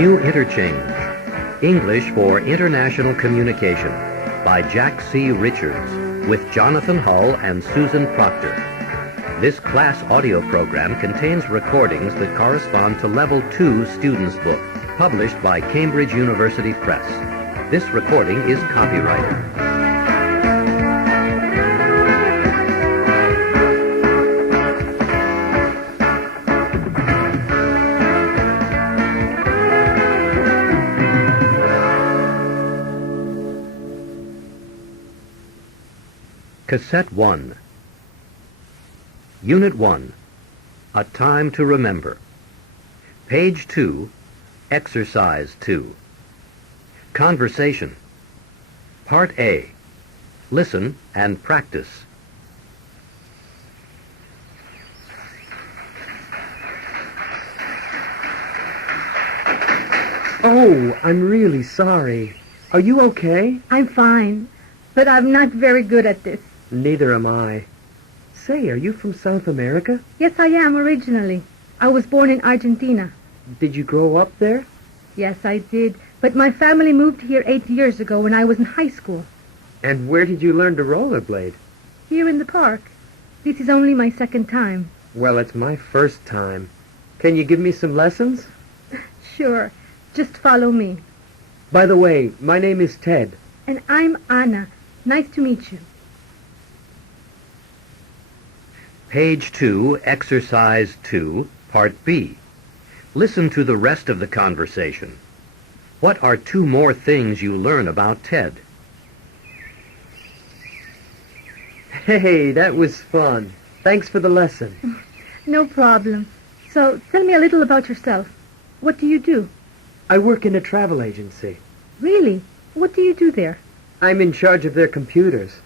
New Interchange, English for International Communication, by Jack C. Richards, with Jonathan Hull and Susan Proctor. This class audio program contains recordings that correspond to Level 2 Students' Book, published by Cambridge University Press. This recording is copyrighted. Cassette 1. Unit 1. A Time to Remember. Page 2. Exercise 2. Conversation. Part A. Listen and practice. Oh, I'm really sorry. Are you okay? I'm fine, but I'm not very good at this. Neither am I. Say, are you from South America? Yes, I am originally. I was born in Argentina. Did you grow up there? Yes, I did. But my family moved here 8 years ago when I was in high school. And where did you learn to rollerblade? Here in the park. This is only my second time. Well, it's my first time. Can you give me some lessons? Sure. Just follow me. By the way, my name is Ted. And I'm Anna. Nice to meet you. Page 2, Exercise 2, Part B. Listen to the rest of the conversation. What are 2 more things you learn about Ted? Hey, that was fun. Thanks for the lesson. No problem. So, tell me a little about yourself. What do you do? I work in a travel agency. Really? What do you do there? I'm in charge of their computers.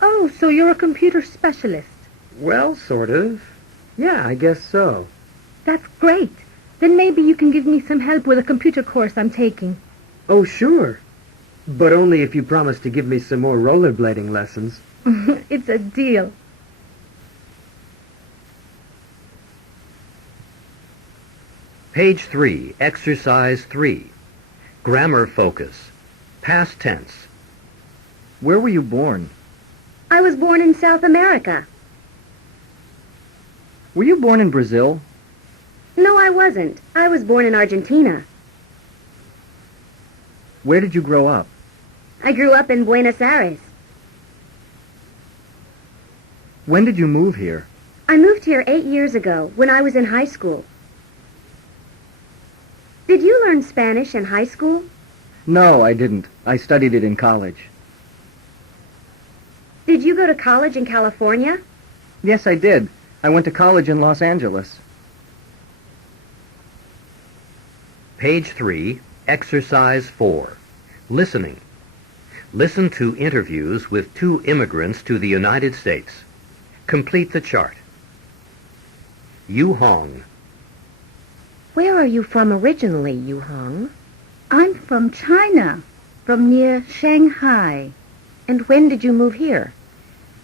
Oh, so you're a computer specialist. Well, sort of. Yeah, I guess so. That's great. Then maybe you can give me some help with a computer course I'm taking. Oh, sure. But only if you promise to give me some more rollerblading lessons. It's a deal. Page 3, Exercise 3. Grammar focus. Past tense. Where were you born? I was born in South America. Were you born in Brazil? No, I wasn't. I was born in Argentina. Where did you grow up? I grew up in Buenos Aires. When did you move here? I moved here 8 years ago, when I was in high school. Did you learn Spanish in high school? No, I didn't. I studied it in college. Did you go to college in California? Yes, I did. I went to college in Los Angeles. Page 3, Exercise 4. Listening. Listen to interviews with 2 immigrants to the United States. Complete the chart. Yu Hong. Where are you from originally, Yu Hong? I'm from China, from near Shanghai. And when did you move here?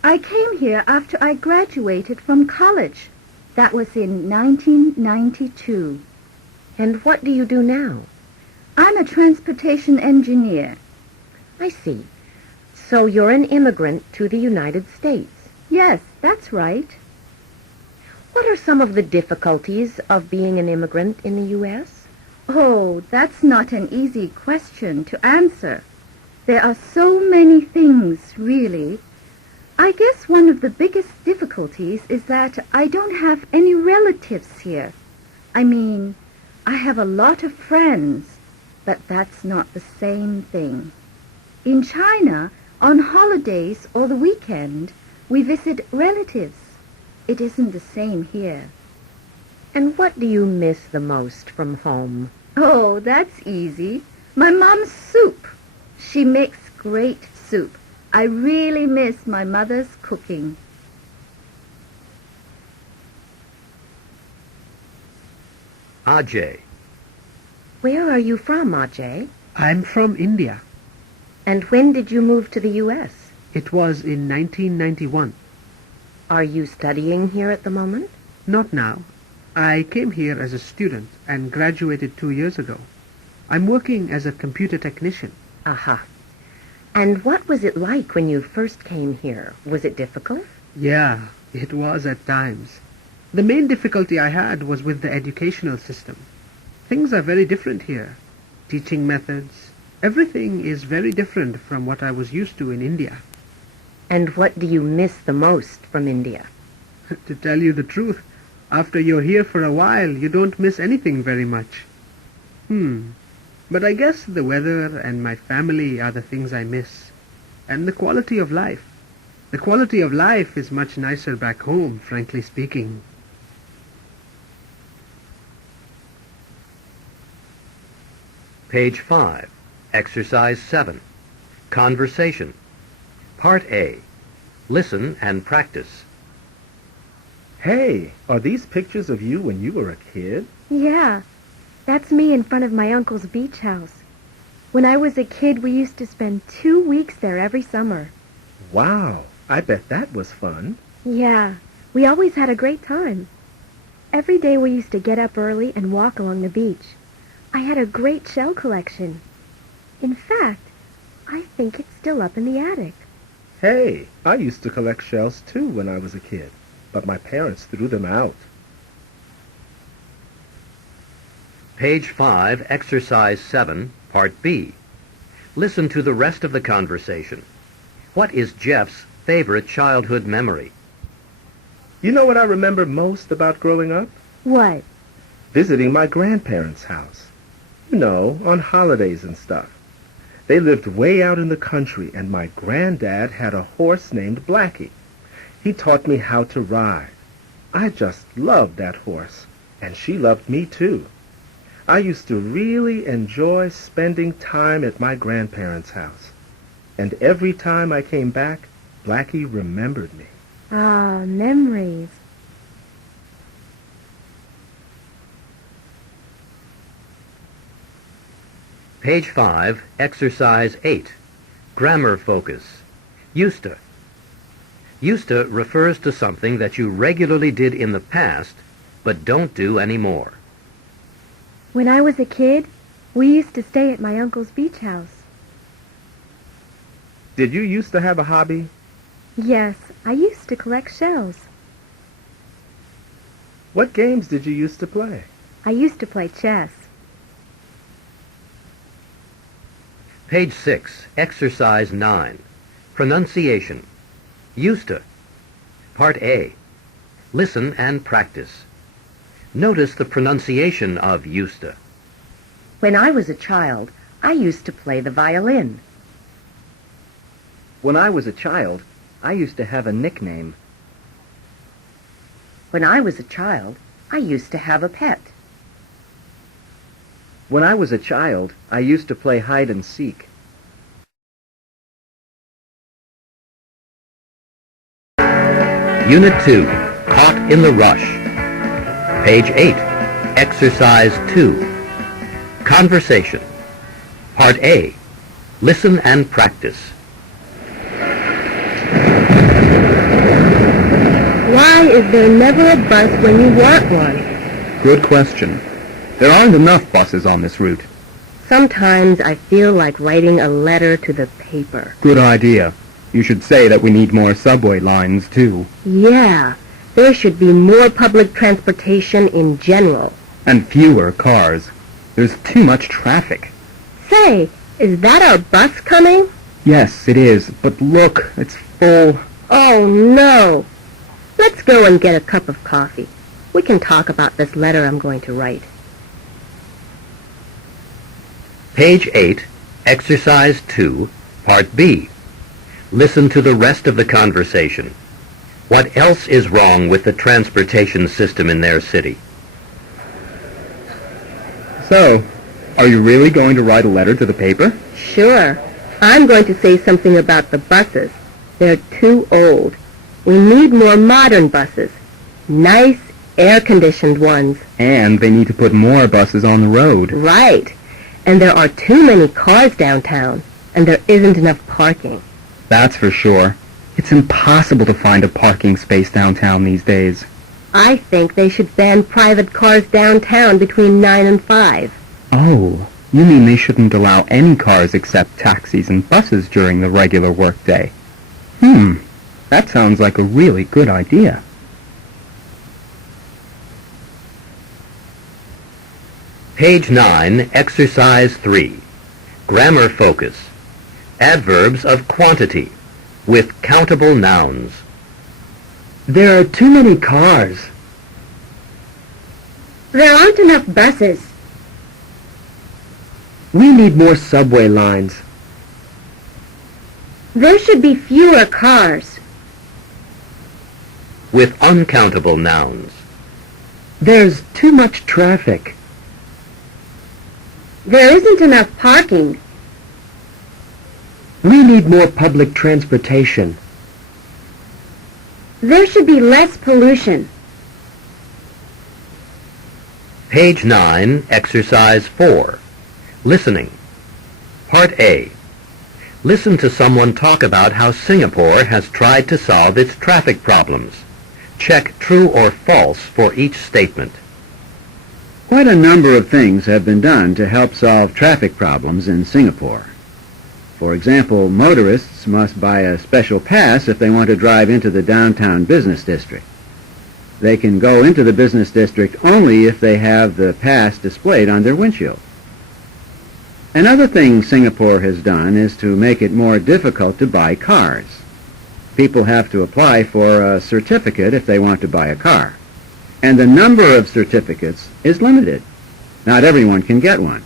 I came here after I graduated from college. That was in 1992. And what do you do now? I'm a transportation engineer. I see. So you're an immigrant to the United States. Yes, that's right. What are some of the difficulties of being an immigrant in the U.S.? Oh, that's not an easy question to answer. There are so many things, really. I guess one of the biggest difficulties is that I don't have any relatives here. I mean, I have a lot of friends, but that's not the same thing. In China, on holidays or the weekend, we visit relatives. It isn't the same here. And what do you miss the most from home? Oh, that's easy. My mom's soup. She makes great soup. I really miss my mother's cooking. Ajay. Where are you from, Ajay? I'm from India. And when did you move to the U.S.? It was in 1991. Are you studying here at the moment? Not now. I came here as a student and graduated 2 years ago. I'm working as a computer technician. Aha. And what was it like when you first came here? Was it difficult? Yeah, it was at times. The main difficulty I had was with the educational system. Things are very different here. Teaching methods, everything is very different from what I was used to in India. And what do you miss the most from India? To tell you the truth, after you're here for a while, you don't miss anything very much. But I guess the weather and my family are the things I miss. And the quality of life. The quality of life is much nicer back home, frankly speaking. Page 5, Exercise 7, Conversation. Part A, Listen and Practice. Hey, are these pictures of you when you were a kid? Yeah, that's me in front of my uncle's beach house. When I was a kid, we used to spend 2 weeks there every summer. Wow, I bet that was fun. Yeah, we always had a great time. Every day we used to get up early and walk along the beach. I had a great shell collection. In fact, I think it's still up in the attic. Hey, I used to collect shells too when I was a kid, but my parents threw them out. Page 5, Exercise 7, Part B. Listen to the rest of the conversation. What is Jeff's favorite childhood memory? You know what I remember most about growing up? What? Visiting my grandparents' house. You know, on holidays and stuff. They lived way out in the country, and my granddad had a horse named Blackie. He taught me how to ride. I just loved that horse, and she loved me too. I used to really enjoy spending time at my grandparents' house. And every time I came back, Blackie remembered me. Ah, memories. Page 5, Exercise 8, Grammar Focus. Used to. Used to refers to something that you regularly did in the past, but don't do anymore. When I was a kid, we used to stay at my uncle's beach house. Did you used to have a hobby? Yes, I used to collect shells. What games did you used to play? I used to play chess. Page 6, Exercise 9, Pronunciation. Used to. Part A, Listen and Practice. Notice the pronunciation of used to. When I was a child, I used to play the violin. When I was a child, I used to have a nickname. When I was a child, I used to have a pet. When I was a child, I used to play hide and seek. Unit 2, Caught in the Rush. Page 8, Exercise 2, Conversation. Part A, Listen and Practice. Why is there never a bus when you want one? Good question. There aren't enough buses on this route. Sometimes I feel like writing a letter to the paper. Good idea. You should say that we need more subway lines, too. Yeah, there should be more public transportation in general. And fewer cars. There's too much traffic. Say, is that our bus coming? Yes, it is. But look, it's full. Oh, no. Let's go and get a cup of coffee. We can talk about this letter I'm going to write. Page 8, Exercise 2, Part B. Listen to the rest of the conversation. What else is wrong with the transportation system in their city? So, are you really going to write a letter to the paper? Sure. I'm going to say something about the buses. They're too old. We need more modern buses. Nice, air-conditioned ones. And they need to put more buses on the road. Right. And there are too many cars downtown, and there isn't enough parking. That's for sure. It's impossible to find a parking space downtown these days. I think they should ban private cars downtown between 9 and 5. Oh, You mean they shouldn't allow any cars except taxis and buses during the regular workday? That sounds like a really good idea. Page 9, Exercise 3. Grammar focus. Adverbs of quantity with countable nouns. There are too many cars. There aren't enough buses. We need more subway lines. There should be fewer cars. With uncountable nouns. There's too much traffic. There isn't enough parking. We need more public transportation. There should be less pollution. Page 9, Exercise 4. Listening. Part A. Listen to someone talk about how Singapore has tried to solve its traffic problems. Check true or false for each statement. Quite a number of things have been done to help solve traffic problems in Singapore. For example, motorists must buy a special pass if they want to drive into the downtown business district. They can go into the business district only if they have the pass displayed on their windshield. Another thing Singapore has done is to make it more difficult to buy cars. People have to apply for a certificate if they want to buy a car. And the number of certificates is limited. Not everyone can get one.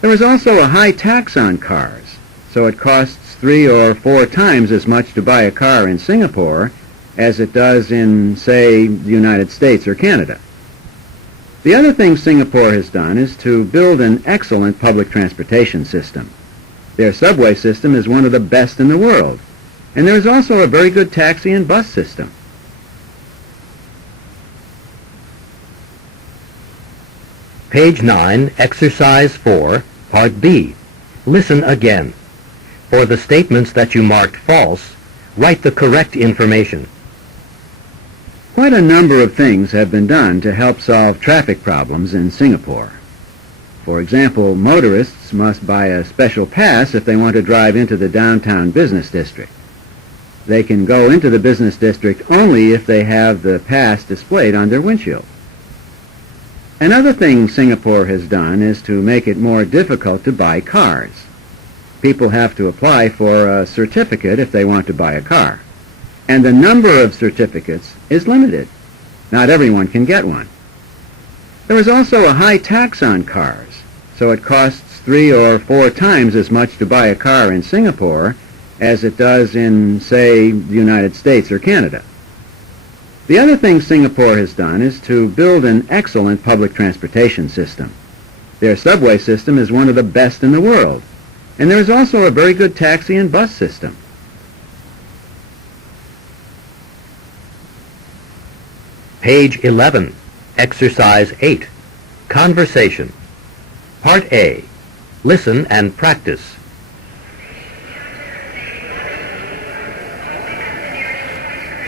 There is also a high tax on cars, so it costs 3 or 4 times as much to buy a car in Singapore as it does in, say, the United States or Canada. The other thing Singapore has done is to build an excellent public transportation system. Their subway system is one of the best in the world, and there is also a very good taxi and bus system. Page 9, Exercise 4, Part B. Listen again. For the statements that you marked false, write the correct information. Quite a number of things have been done to help solve traffic problems in Singapore. For example, motorists must buy a special pass if they want to drive into the downtown business district. They can go into the business district only if they have the pass displayed on their windshield. Another thing Singapore has done is to make it more difficult to buy cars. People have to apply for a certificate if they want to buy a car. And the number of certificates is limited. Not everyone can get one. There is also a high tax on cars, so it costs 3 or 4 times as much to buy a car in Singapore as it does in, say, the United States or Canada. The other thing Singapore has done is to build an excellent public transportation system. Their subway system is one of the best in the world, and there is also a very good taxi and bus system. Page 11, Exercise 8, Conversation. Part A. Listen and practice.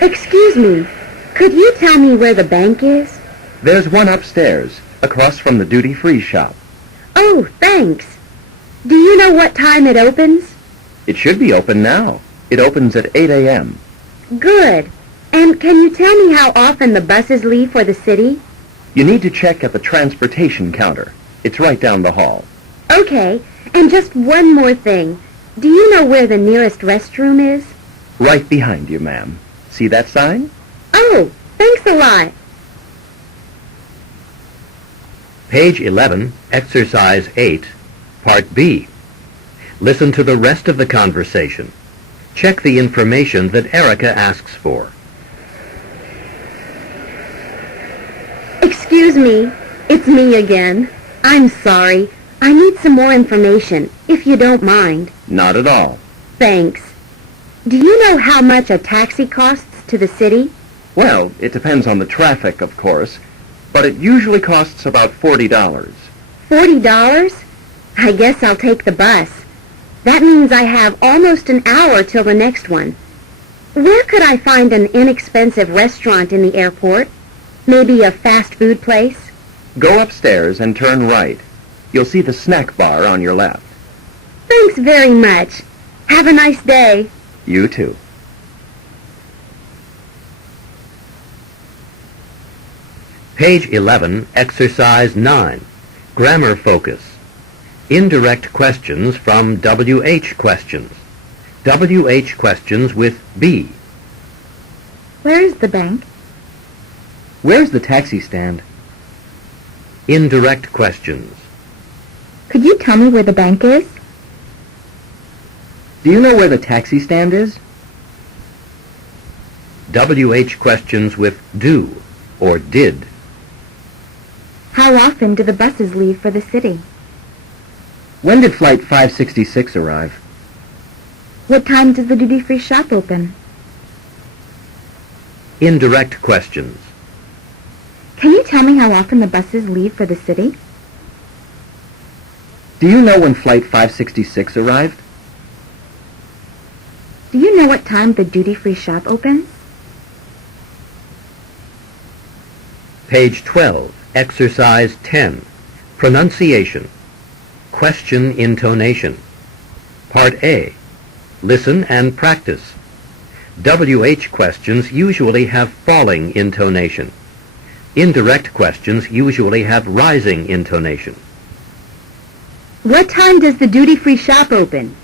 Excuse me, could you tell me where the bank is? There's one upstairs, across from the duty-free shop. Oh, thanks. Do you know what time it opens? It should be open now. It opens at 8 a.m. Good. And can you tell me how often the buses leave for the city? You need to check at the transportation counter. It's right down the hall. Okay. And just one more thing. Do you know where the nearest restroom is? Right behind you, ma'am. See that sign? Oh, thanks a lot. Page 11, Exercise 8, Part B. Listen to the rest of the conversation. Check the information that Erica asks for. Excuse me, it's me again. I'm sorry. I need some more information, if you don't mind. Not at all. Thanks. Do you know how much a taxi costs to the city? Well, it depends on the traffic, of course, but it usually costs about $40. $40? I guess I'll take the bus. That means I have almost an hour till the next one. Where could I find an inexpensive restaurant in the airport? Maybe a fast food place? Go upstairs and turn right. You'll see the snack bar on your left. Thanks very much. Have a nice day. You too. Page 11, Exercise 9, Grammar Focus. Indirect questions from WH questions. WH questions with B. Where is the bank? Where's the taxi stand? Indirect questions. Could you tell me where the bank is? Do you know where the taxi stand is? WH questions with do or did. How often do the buses leave for the city? When did Flight 566 arrive? What time does the duty-free shop open? Indirect questions. Can you tell me how often the buses leave for the city? Do you know when Flight 566 arrived? Do you know what time the duty-free shop opens? Page 12, Exercise 10, Pronunciation. Question intonation. Part A. Listen and practice. WH questions usually have falling intonation. Indirect questions usually have rising intonation. What time does the duty-free shop open?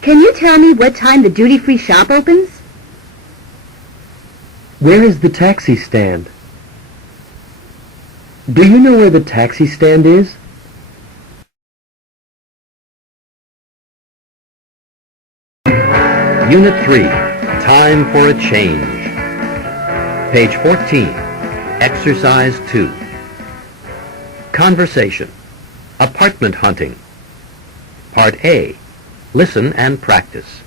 Can you tell me what time the duty-free shop opens? Where is the taxi stand? Do you know where the taxi stand is? Unit 3, Time for a Change. Page 14, Exercise 2. Conversation. Apartment hunting. Part A. Listen and practice.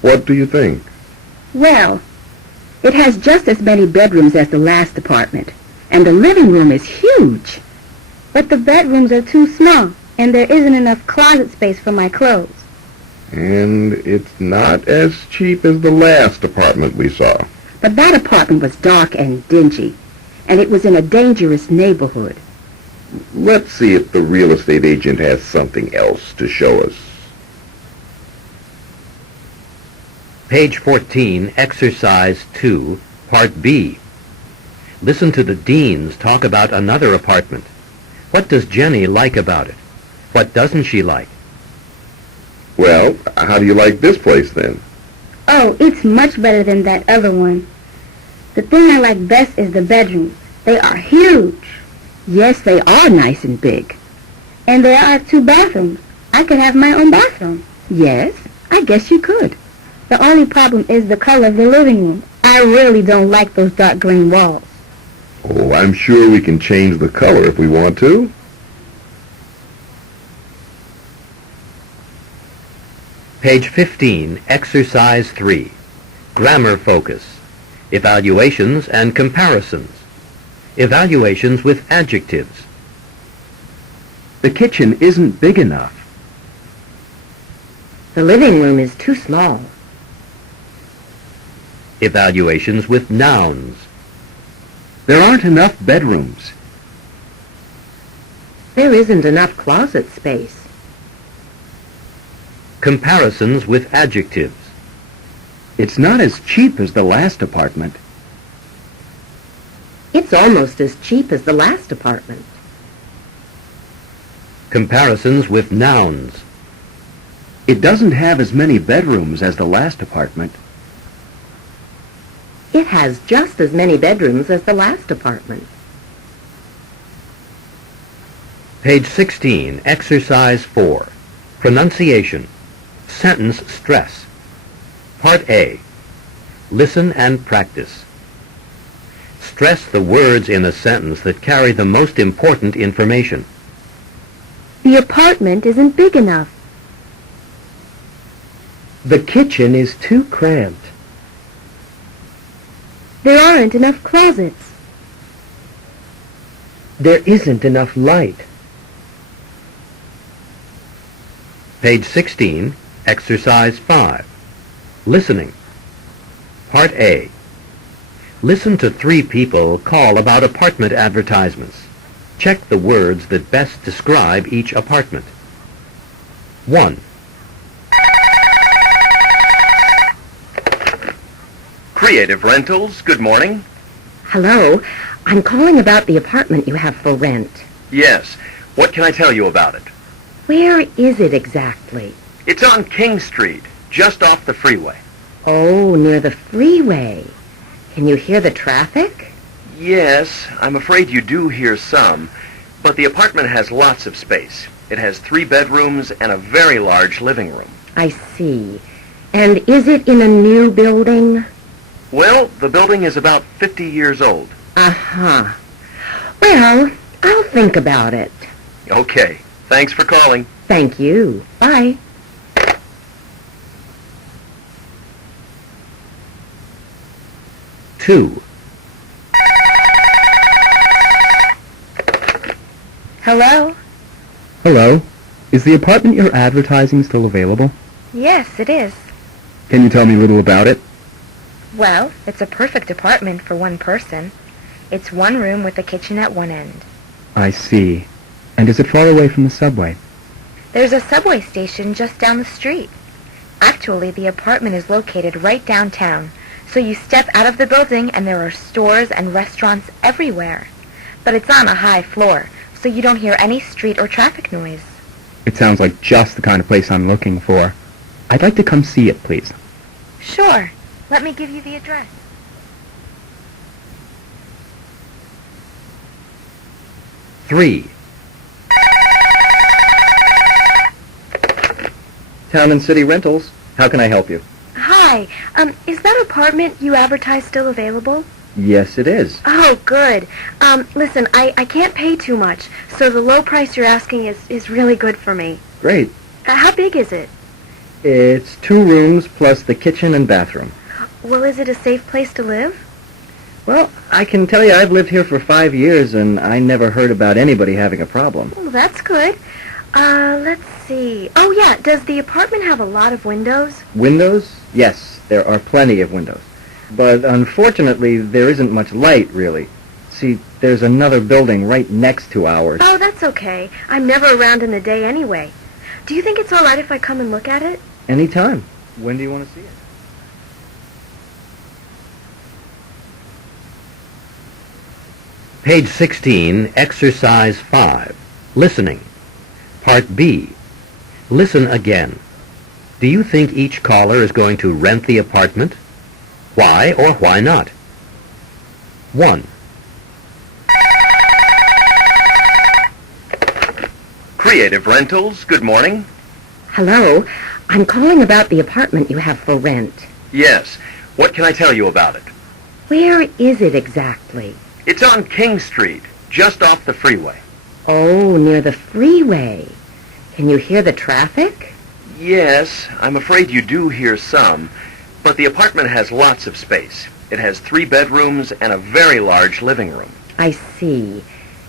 What do you think? Well, it has just as many bedrooms as the last apartment, and the living room is huge. But the bedrooms are too small, and there isn't enough closet space for my clothes. And it's not as cheap as the last apartment we saw. But that apartment was dark and dingy, and it was in a dangerous neighborhood. Let's see if the real estate agent has something else to show us. Page 14, Exercise 2, Part B. Listen to the deans talk about another apartment. What does Jenny like about it? What doesn't she like? Well, how do you like this place then? Oh, it's much better than that other one. The thing I like best is the bedrooms. They are huge. Yes, they are nice and big. And there are 2 bathrooms. I could have my own bathroom. Yes, I guess you could. The only problem is the color of the living room. I really don't like those dark green walls. Oh, I'm sure we can change the color if we want to. Page 15, Exercise 3. Grammar focus. Evaluations and comparisons. Evaluations with adjectives. The kitchen isn't big enough. The living room is too small. Evaluations with nouns. There aren't enough bedrooms. There isn't enough closet space. Comparisons with adjectives. It's not as cheap as the last apartment. It's almost as cheap as the last apartment. Comparisons with nouns. It doesn't have as many bedrooms as the last apartment. It has just as many bedrooms as the last apartment. Page 16, Exercise 4. Pronunciation. Sentence stress. Part A. Listen and practice. Stress the words in a sentence that carry the most important information. The apartment isn't big enough. The kitchen is too cramped. There aren't enough closets. There isn't enough light. Page 16, Exercise 5. Listening. Part A. Listen to 3 people call about apartment advertisements. Check the words that best describe each apartment. 1. Creative Rentals, good morning. Hello. I'm calling about the apartment you have for rent. Yes. What can I tell you about it? Where is it exactly? It's on King Street, just off the freeway. Oh, near the freeway. Can you hear the traffic? Yes, I'm afraid you do hear some, but the apartment has lots of space. It has 3 bedrooms and a very large living room. I see. And is it in a new building? Well, the building is about 50 years old. Uh-huh. Well, I'll think about it. Okay. Thanks for calling. Thank you. Bye. Two. Hello? Hello. Is the apartment you're advertising still available? Yes, it is. Can you tell me a little about it? Well, it's a perfect apartment for one person. It's one room with a kitchen at one end. I see. And is it far away from the subway? There's a subway station just down the street. Actually, the apartment is located right downtown, so you step out of the building and there are stores and restaurants everywhere. But it's on a high floor, so you don't hear any street or traffic noise. It sounds like just the kind of place I'm looking for. I'd like to come see it, please. Sure. Let me give you the address. Three. Town and City Rentals. How can I help you? Hi. Is that apartment you advertise still available? Yes, it is. Oh, good. Listen, I can't pay too much, so the low price you're asking is really good for me. Great. How big is it? It's 2 rooms plus the kitchen and bathroom. Well, is it a safe place to live? Well, I can tell you I've lived here for 5 years, and I never heard about anybody having a problem. Well, that's good. Let's see. Oh, yeah, does the apartment have a lot of windows? Windows? Yes, there are plenty of windows. But unfortunately, there isn't much light, really. See, there's another building right next to ours. Oh, that's okay. I'm never around in the day anyway. Do you think it's all right if I come and look at it? Anytime. When do you want to see it? Page 16, Exercise 5. Listening. Part B. Listen again. Do you think each caller is going to rent the apartment? Why or why not? 1. Creative Rentals, good morning. Hello. I'm calling about the apartment you have for rent. Yes. What can I tell you about it? Where is it exactly? It's on King Street, just off the freeway. Oh, near the freeway. Can you hear the traffic? Yes, I'm afraid you do hear some, but the apartment has lots of space. It has 3 bedrooms and a very large living room. I see.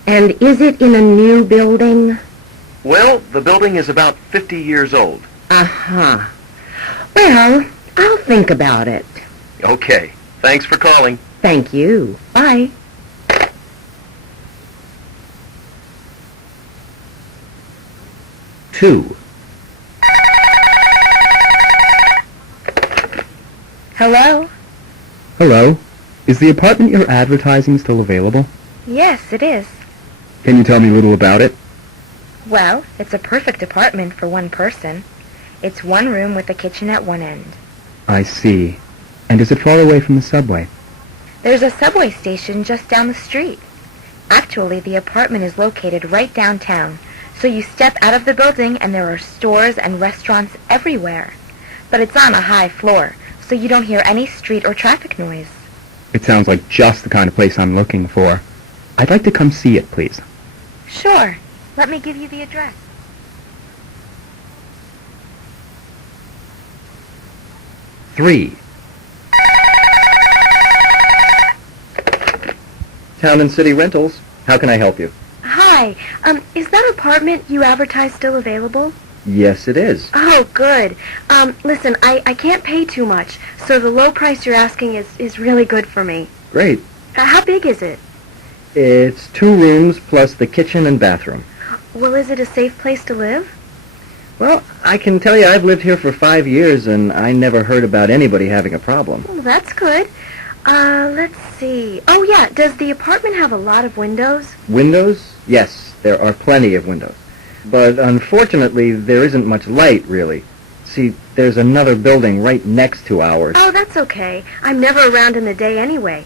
And is it in a new building? Well, the building is about 50 years old. Uh-huh. Well, I'll think about it. Okay. Thanks for calling. Thank you. Bye. Two. Hello? Hello. Is the apartment you're advertising still available? Yes, it is. Can you tell me a little about it? Well, it's a perfect apartment for one person. It's one room with a kitchen at one end. I see. And is it far away from the subway? There's a subway station just down the street. Actually, the apartment is located right downtown, so you step out of the building and there are stores and restaurants everywhere. But it's on a high floor, so you don't hear any street or traffic noise. It sounds like just the kind of place I'm looking for. I'd like to come see it, please. Sure. Let me give you the address. Three. Town and City Rentals. How can I help you? Hi. Is that apartment you advertise still available? Yes, it is. Oh, good. Listen, I can't pay too much, so the low price you're asking is really good for me. Great. How big is it? It's 2 rooms plus the kitchen and bathroom. Well, is it a safe place to live? Well, I can tell you I've lived here for 5 years, and I never heard about anybody having a problem. Well, that's good. Let's see. Oh, yeah, does the apartment have a lot of windows? Windows? Yes, there are plenty of windows. But unfortunately, there isn't much light, really. See, there's another building right next to ours. Oh, that's okay. I'm never around in the day anyway.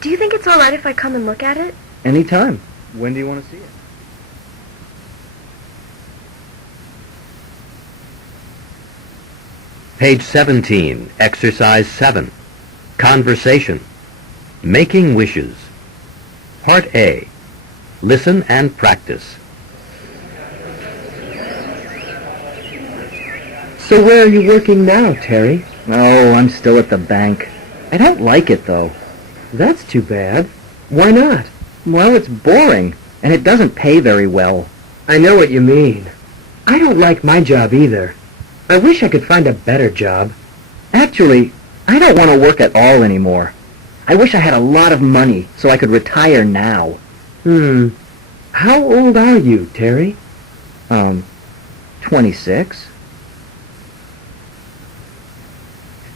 Do you think it's all right if I come and look at it? Anytime. When do you want to see it? Page 17, Exercise 7. Conversation. Making wishes. Part A. Listen and practice. So where are you working now, Terry? Oh, I'm still at the bank. I don't like it, though. That's too bad. Why not? Well, it's boring, and it doesn't pay very well. I know what you mean. I don't like my job either. I wish I could find a better job. Actually, I don't want to work at all anymore. I wish I had a lot of money so I could retire now. How old are you, Terry? 26.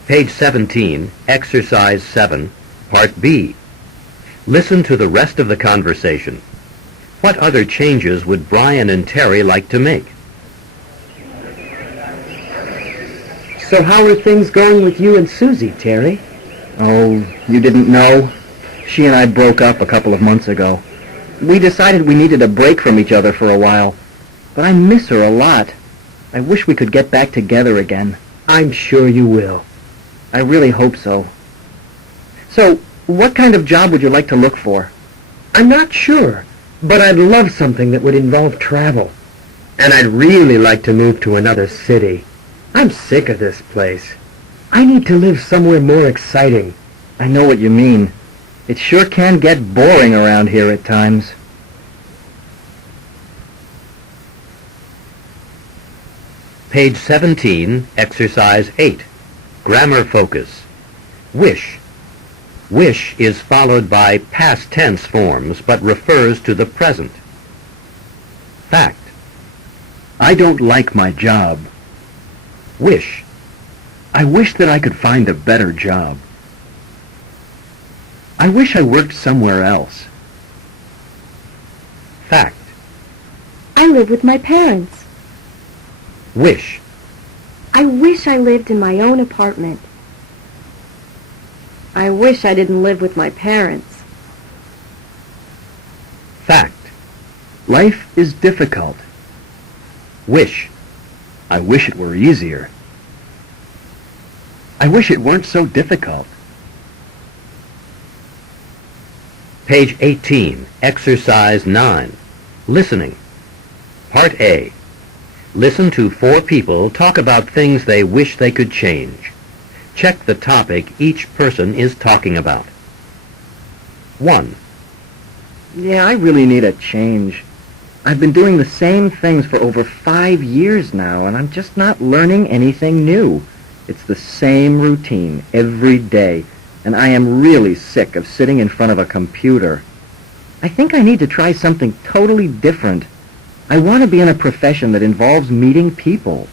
Page 17, Exercise 7, Part B. Listen to the rest of the conversation. What other changes would Brian and Terry like to make? So how are things going with you and Susie, Terry? Oh, you didn't know? She and I broke up a couple of months ago. We decided we needed a break from each other for a while. But I miss her a lot. I wish we could get back together again. I'm sure you will. I really hope so. So, what kind of job would you like to look for? I'm not sure, but I'd love something that would involve travel. And I'd really like to move to another city. I'm sick of this place. I need to live somewhere more exciting. I know what you mean. It sure can get boring around here at times. Page 17, Exercise 8. Grammar focus. Wish. Wish is followed by past tense forms, but refers to the present. Fact. I don't like my job. Wish. I wish that I could find a better job. I wish I worked somewhere else. Fact. I live with my parents. Wish. I wish I lived in my own apartment. I wish I didn't live with my parents. Fact. Life is difficult. Wish. I wish it were easier. I wish it weren't so difficult. Page 18, Exercise 9. Listening. Part A. Listen to 4 people talk about things they wish they could change. Check the topic each person is talking about. 1. Yeah, I really need a change. I've been doing the same things for over 5 years now, and I'm just not learning anything new. It's the same routine every day, and I am really sick of sitting in front of a computer. I think I need to try something totally different. I want to be in a profession that involves meeting people.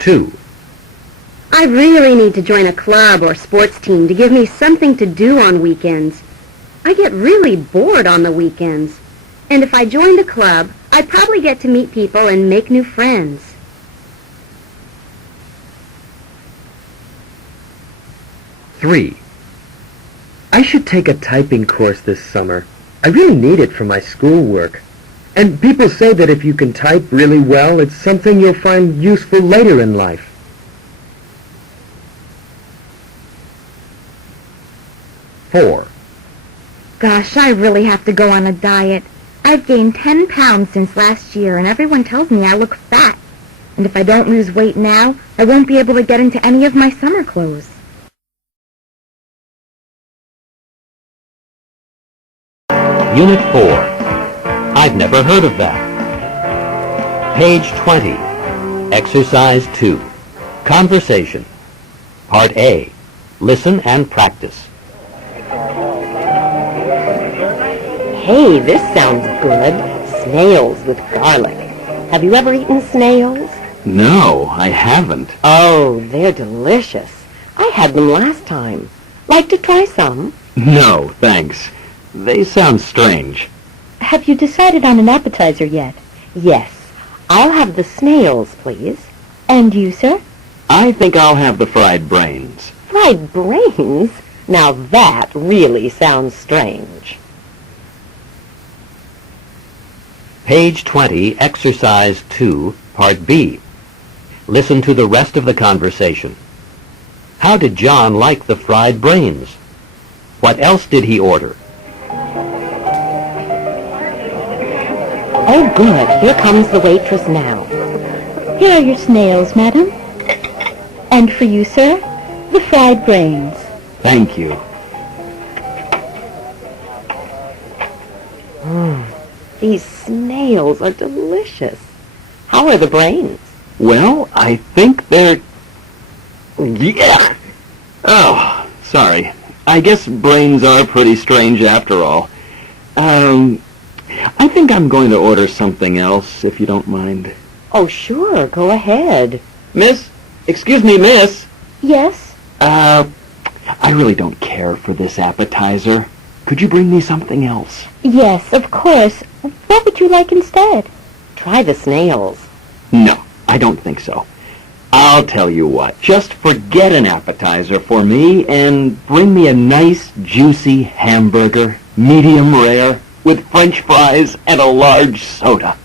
2. I really need to join a club or sports team to give me something to do on weekends. I get really bored on the weekends. And if I joined a club, I'd probably get to meet people and make new friends. 3. I should take a typing course this summer. I really need it for my schoolwork. And people say that if you can type really well, it's something you'll find useful later in life. 4. Gosh, I really have to go on a diet. I've gained 10 pounds since last year, and everyone tells me I look fat. And if I don't lose weight now, I won't be able to get into any of my summer clothes. Unit 4. I've never heard of that. Page 20. Exercise 2. Conversation. Part A. Listen and practice. Hey, this sounds good. Snails with garlic. Have you ever eaten snails? No, I haven't. Oh, they're delicious. I had them last time. Like to try some? No, thanks. They sound strange. Have you decided on an appetizer yet? Yes. I'll have the snails, please. And you, sir? I think I'll have the fried brains. Fried brains? Now that really sounds strange. Page 20, Exercise 2, Part B. Listen to the rest of the conversation. How did John like the fried brains? What else did he order? Oh, good. Here comes the waitress now. Here are your snails, madam. And for you, sir, the fried brains. Thank you. These snails are delicious. How are the brains? Well, I think they're... Yeah! Oh, sorry. I guess brains are pretty strange after all. I think I'm going to order something else, if you don't mind. Oh, sure. Go ahead. Miss? Excuse me, miss? Yes? I really don't care for this appetizer. Could you bring me something else? Yes, of course. What would you like instead? Try the snails. No, I don't think so. I'll tell you what. Just forget an appetizer for me and bring me a nice, juicy hamburger, medium rare, with French fries and a large soda.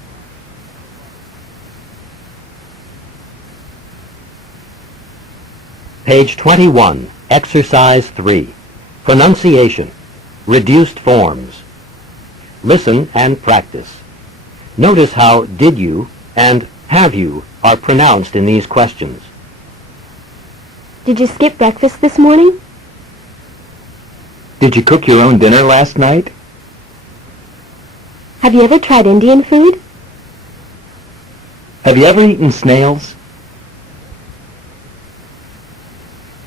Page 21, Exercise 3. Pronunciation. Reduced forms. Listen and practice. Notice how did you and have you are pronounced in these questions. Did you skip breakfast this morning? Did you cook your own dinner last night? Have you ever tried Indian food? Have you ever eaten snails?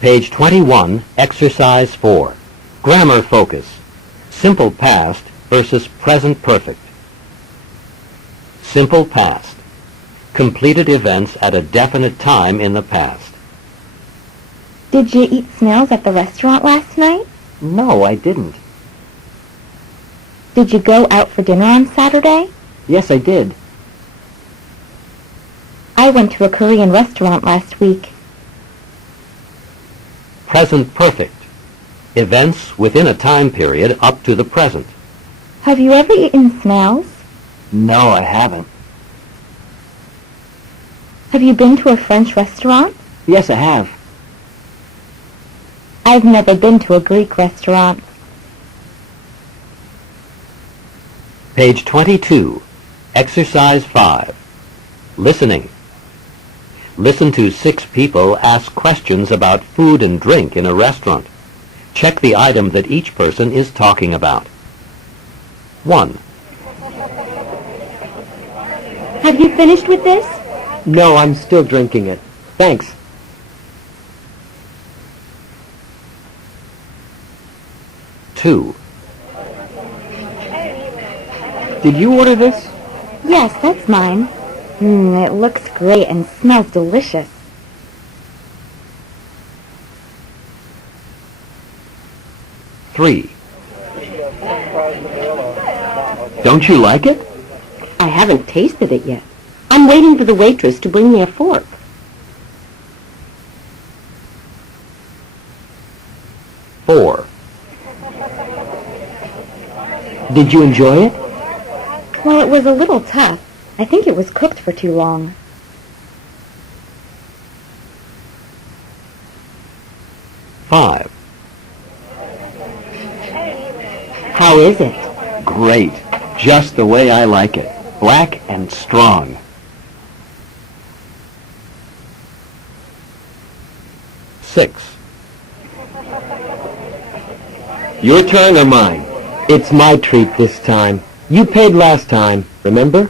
Page 21, Exercise 4. Grammar focus. Simple past versus present perfect. Simple past. Completed events at a definite time in the past. Did you eat snails at the restaurant last night? No, I didn't. Did you go out for dinner on Saturday? Yes, I did. I went to a Korean restaurant last week. Present perfect. Events within a time period up to the present. Have you ever eaten snails? No, I haven't. Have you been to a French restaurant? Yes, I have. I've never been to a Greek restaurant. Page 22, Exercise 5. Listening. Listen to 6 people ask questions about food and drink in a restaurant. Check the item that each person is talking about. 1. Have you finished with this? No, I'm still drinking it. Thanks. Two. Did you order this? Yes, that's mine. It looks great and smells delicious. 3. Don't you like it? I haven't tasted it yet. I'm waiting for the waitress to bring me a fork. 4. Did you enjoy it? Well, it was a little tough. I think it was cooked for too long. 5. How is it? Great. Just the way I like it. Black and strong. 6. Your turn or mine? It's my treat this time. You paid last time, remember?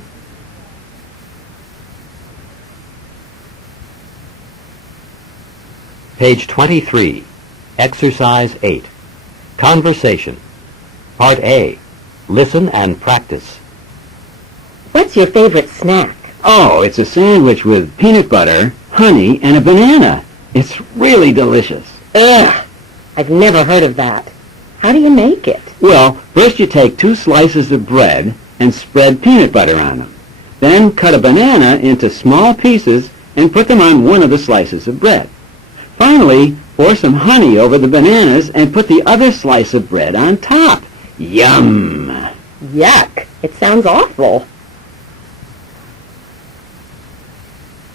Page 23. Exercise 8. Conversation. Part A. Listen and practice. What's your favorite snack? Oh, it's a sandwich with peanut butter, honey, and a banana. It's really delicious. Ugh! I've never heard of that. How do you make it? Well, first you take 2 slices of bread and spread peanut butter on them. Then cut a banana into small pieces and put them on one of the slices of bread. Finally, pour some honey over the bananas and put the other slice of bread on top. Yum! Yuck! It sounds awful.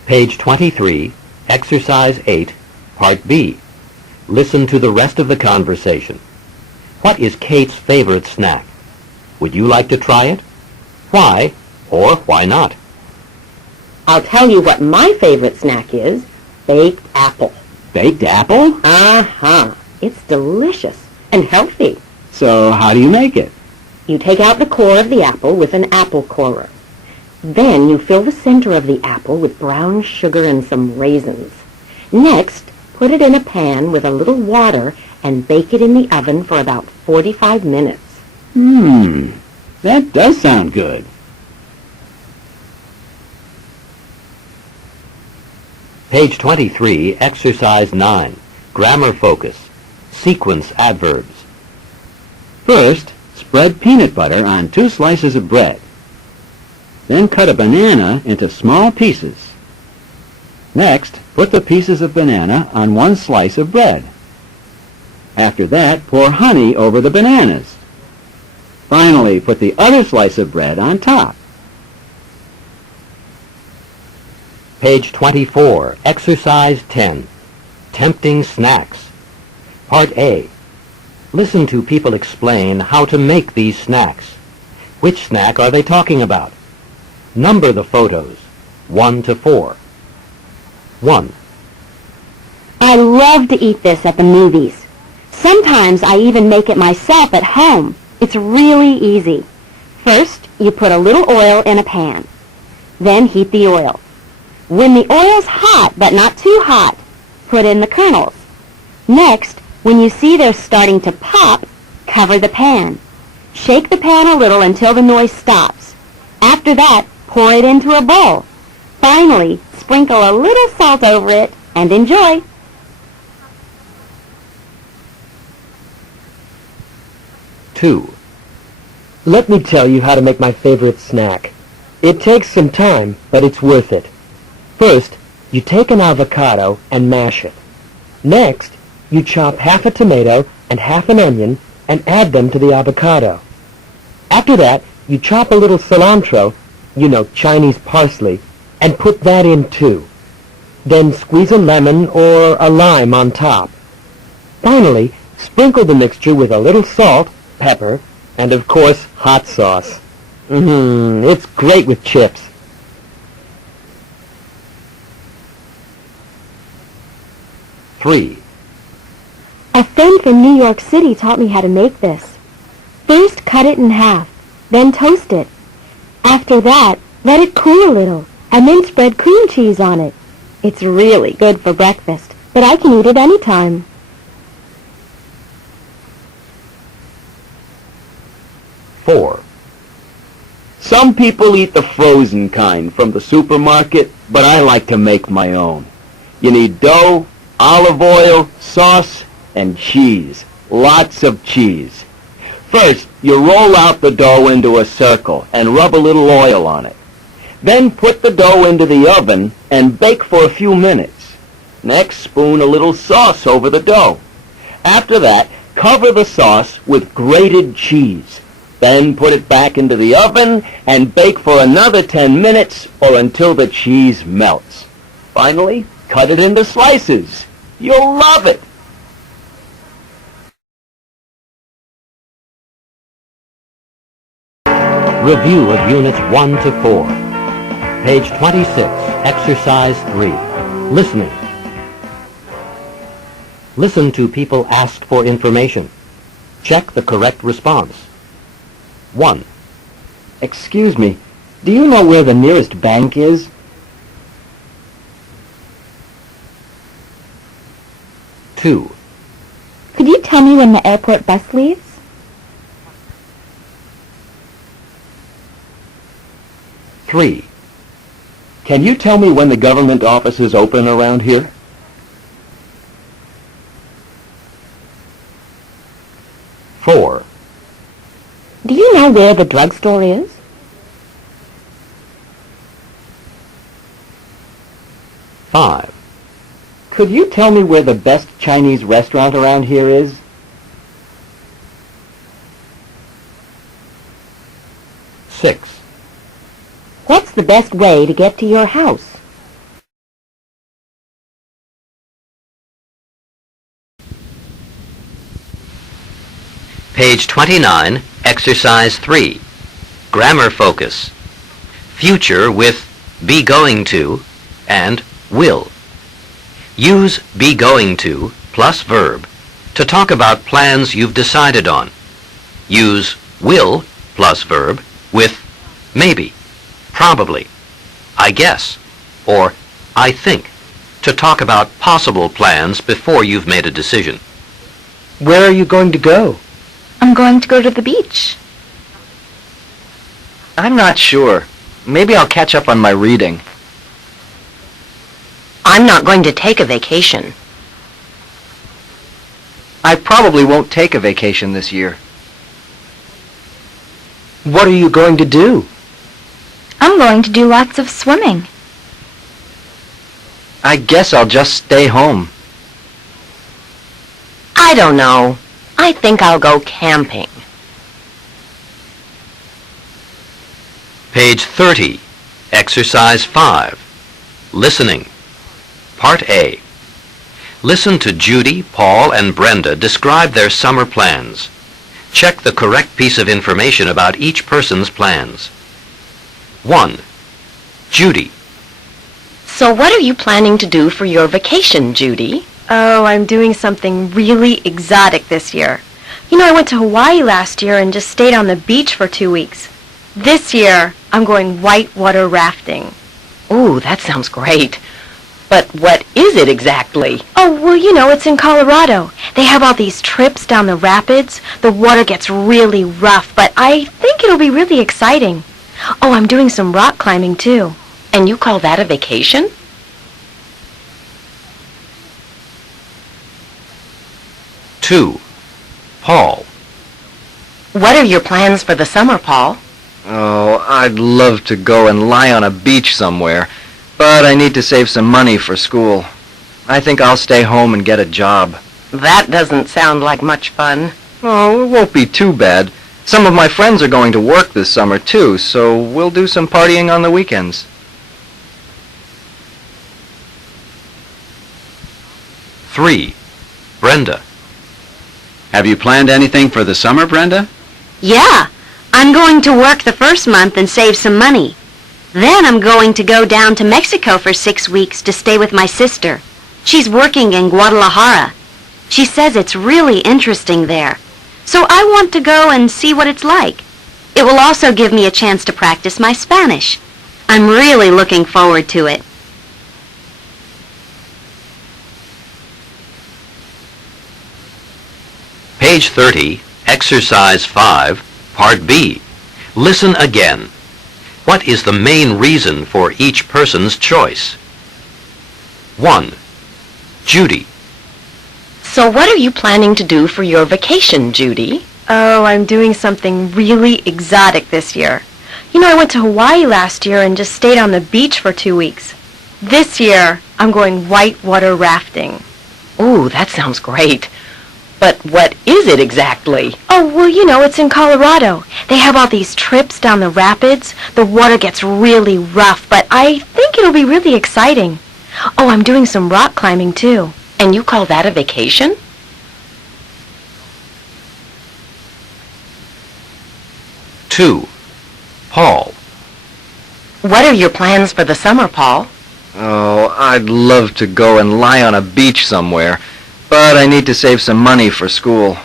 Page 23, Exercise 8, Part B. Listen to the rest of the conversation. What is Kate's favorite snack? Would you like to try it? Why or why not? I'll tell you what my favorite snack is. Baked apple. Baked apple? Uh-huh. It's delicious and healthy. So how do you make it? You take out the core of the apple with an apple corer. Then you fill the center of the apple with brown sugar and some raisins. Next, put it in a pan with a little water and bake it in the oven for about 45 minutes. That does sound good. Page 23, Exercise 9, Grammar Focus. Sequence adverbs. First, spread peanut butter on 2 slices of bread. Then cut a banana into small pieces. Next, put the pieces of banana on 1 slice of bread. After that, pour honey over the bananas. Finally, put the other slice of bread on top. Page 24, Exercise 10, Tempting Snacks. Part A. Listen to people explain how to make these snacks. Which snack are they talking about? Number the photos, 1 to 4. 1. I love to eat this at the movies. Sometimes I even make it myself at home. It's really easy. First, you put a little oil in a pan. Then heat the oil. When the oil's hot, but not too hot, put in the kernels. Next, when you see they're starting to pop, cover the pan. Shake the pan a little until the noise stops. After that, pour it into a bowl. Finally, sprinkle a little salt over it and enjoy. Two. Let me tell you how to make my favorite snack. It takes some time, but it's worth it. First, you take an avocado and mash it. Next, you chop half a tomato and half an onion and add them to the avocado. After that, you chop a little cilantro, Chinese parsley, and put that in too. Then squeeze a lemon or a lime on top. Finally, sprinkle the mixture with a little salt, pepper, and of course, hot sauce. It's great with chips. 3. A friend from New York City taught me how to make this. First, cut it in half, then toast it. After that, let it cool a little, and then spread cream cheese on it. It's really good for breakfast, but I can eat it any time. 4. Some people eat the frozen kind from the supermarket, but I like to make my own. You need dough, olive oil, sauce, and cheese. Lots of cheese. First, you roll out the dough into a circle and rub a little oil on it. Then put the dough into the oven and bake for a few minutes. Next, spoon a little sauce over the dough. After that, cover the sauce with grated cheese. Then put it back into the oven and bake for another 10 minutes or until the cheese melts. Finally, cut it into slices. You'll love it. Review of Units 1 to 4. Page 26, Exercise 3. Listening. Listen to people ask for information. Check the correct response. 1. Excuse me, do you know where the nearest bank is? 2. tell me when the airport bus leaves? Three, can you tell me when the government offices open around here? Four, Do you know where the drugstore is? five, could you tell me where the best Chinese restaurant around here is? Six, What's the best way to get to your house? Page 29, Exercise 3. Grammar focus. Future with be going to and will. Use be going to plus verb to talk about plans you've decided on. Use will plus verb with maybe, probably, I guess, or I think to talk about possible plans before you've made a decision. Where are you going to go? I'm going to go to the beach. I'm not sure. Maybe I'll catch up on my reading. I'm not going to take a vacation. I probably won't take a vacation this year. What are you going to do? I'm going to do lots of swimming. I guess I'll just stay home. I don't know. I think I'll go camping. Page 30, Exercise 5. Listening. Part A. Listen to Judy, Paul, and Brenda describe their summer plans. Check the correct piece of information about each person's plans. 1. Judy. So what are you planning to do for your vacation, Judy? Oh, I'm doing something really exotic this year. You know, I went to Hawaii last year and just stayed on the beach for 2 weeks. This year, I'm going whitewater rafting. Ooh, that sounds great. But what is it exactly? Oh, well, you know, it's in Colorado. They have all these trips down the rapids. The water gets really rough, but I think it'll be really exciting. Oh, I'm doing some rock climbing, too. And you call that a vacation? 2. Paul. What are your plans for the summer, Paul? Oh, I'd love to go and lie on a beach somewhere, but I need to save some money for school. I think I'll stay home and get a job. That doesn't sound like much fun. Oh, it won't be too bad. Some of my friends are going to work this summer, too, so we'll do some partying on the weekends. 3. Brenda. Have you planned anything for the summer, Brenda? Yeah, I'm going to work the first month and save some money. Then I'm going to go down to Mexico for 6 weeks to stay with my sister. She's working in Guadalajara. She says it's really interesting there. So I want to go and see what it's like. It will also give me a chance to practice my Spanish. I'm really looking forward to it. Page 30, Exercise 5, Part B. Listen again. What is the main reason for each person's choice? 1. Judy. So what are you planning to do for your vacation, Judy? Oh, I'm doing something really exotic this year. You know, I went to Hawaii last year and just stayed on the beach for 2 weeks. This year, I'm going whitewater rafting. Ooh, that sounds great. But what is it exactly? Oh, well, you know, it's in Colorado. They have all these trips down the rapids. The water gets really rough, but I think it'll be really exciting. Oh, I'm doing some rock climbing, too. And you call that a vacation? 2. Paul. What are your plans for the summer, Paul? Oh, I'd love to go and lie on a beach somewhere, but I need to save some money for school.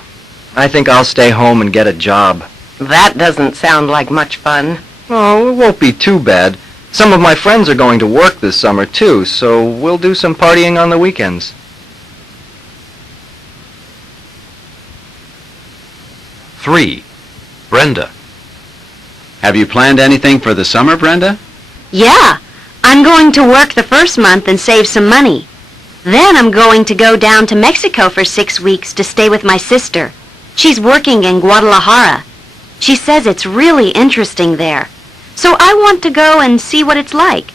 I think I'll stay home and get a job. That doesn't sound like much fun. Oh, it won't be too bad. Some of my friends are going to work this summer, too, so we'll do some partying on the weekends. 3. Brenda. Have you planned anything for the summer, Brenda? Yeah, I'm going to work the first month and save some money. Then I'm going to go down to Mexico for 6 weeks to stay with my sister. She's working in Guadalajara. She says it's really interesting there. So I want to go and see what it's like.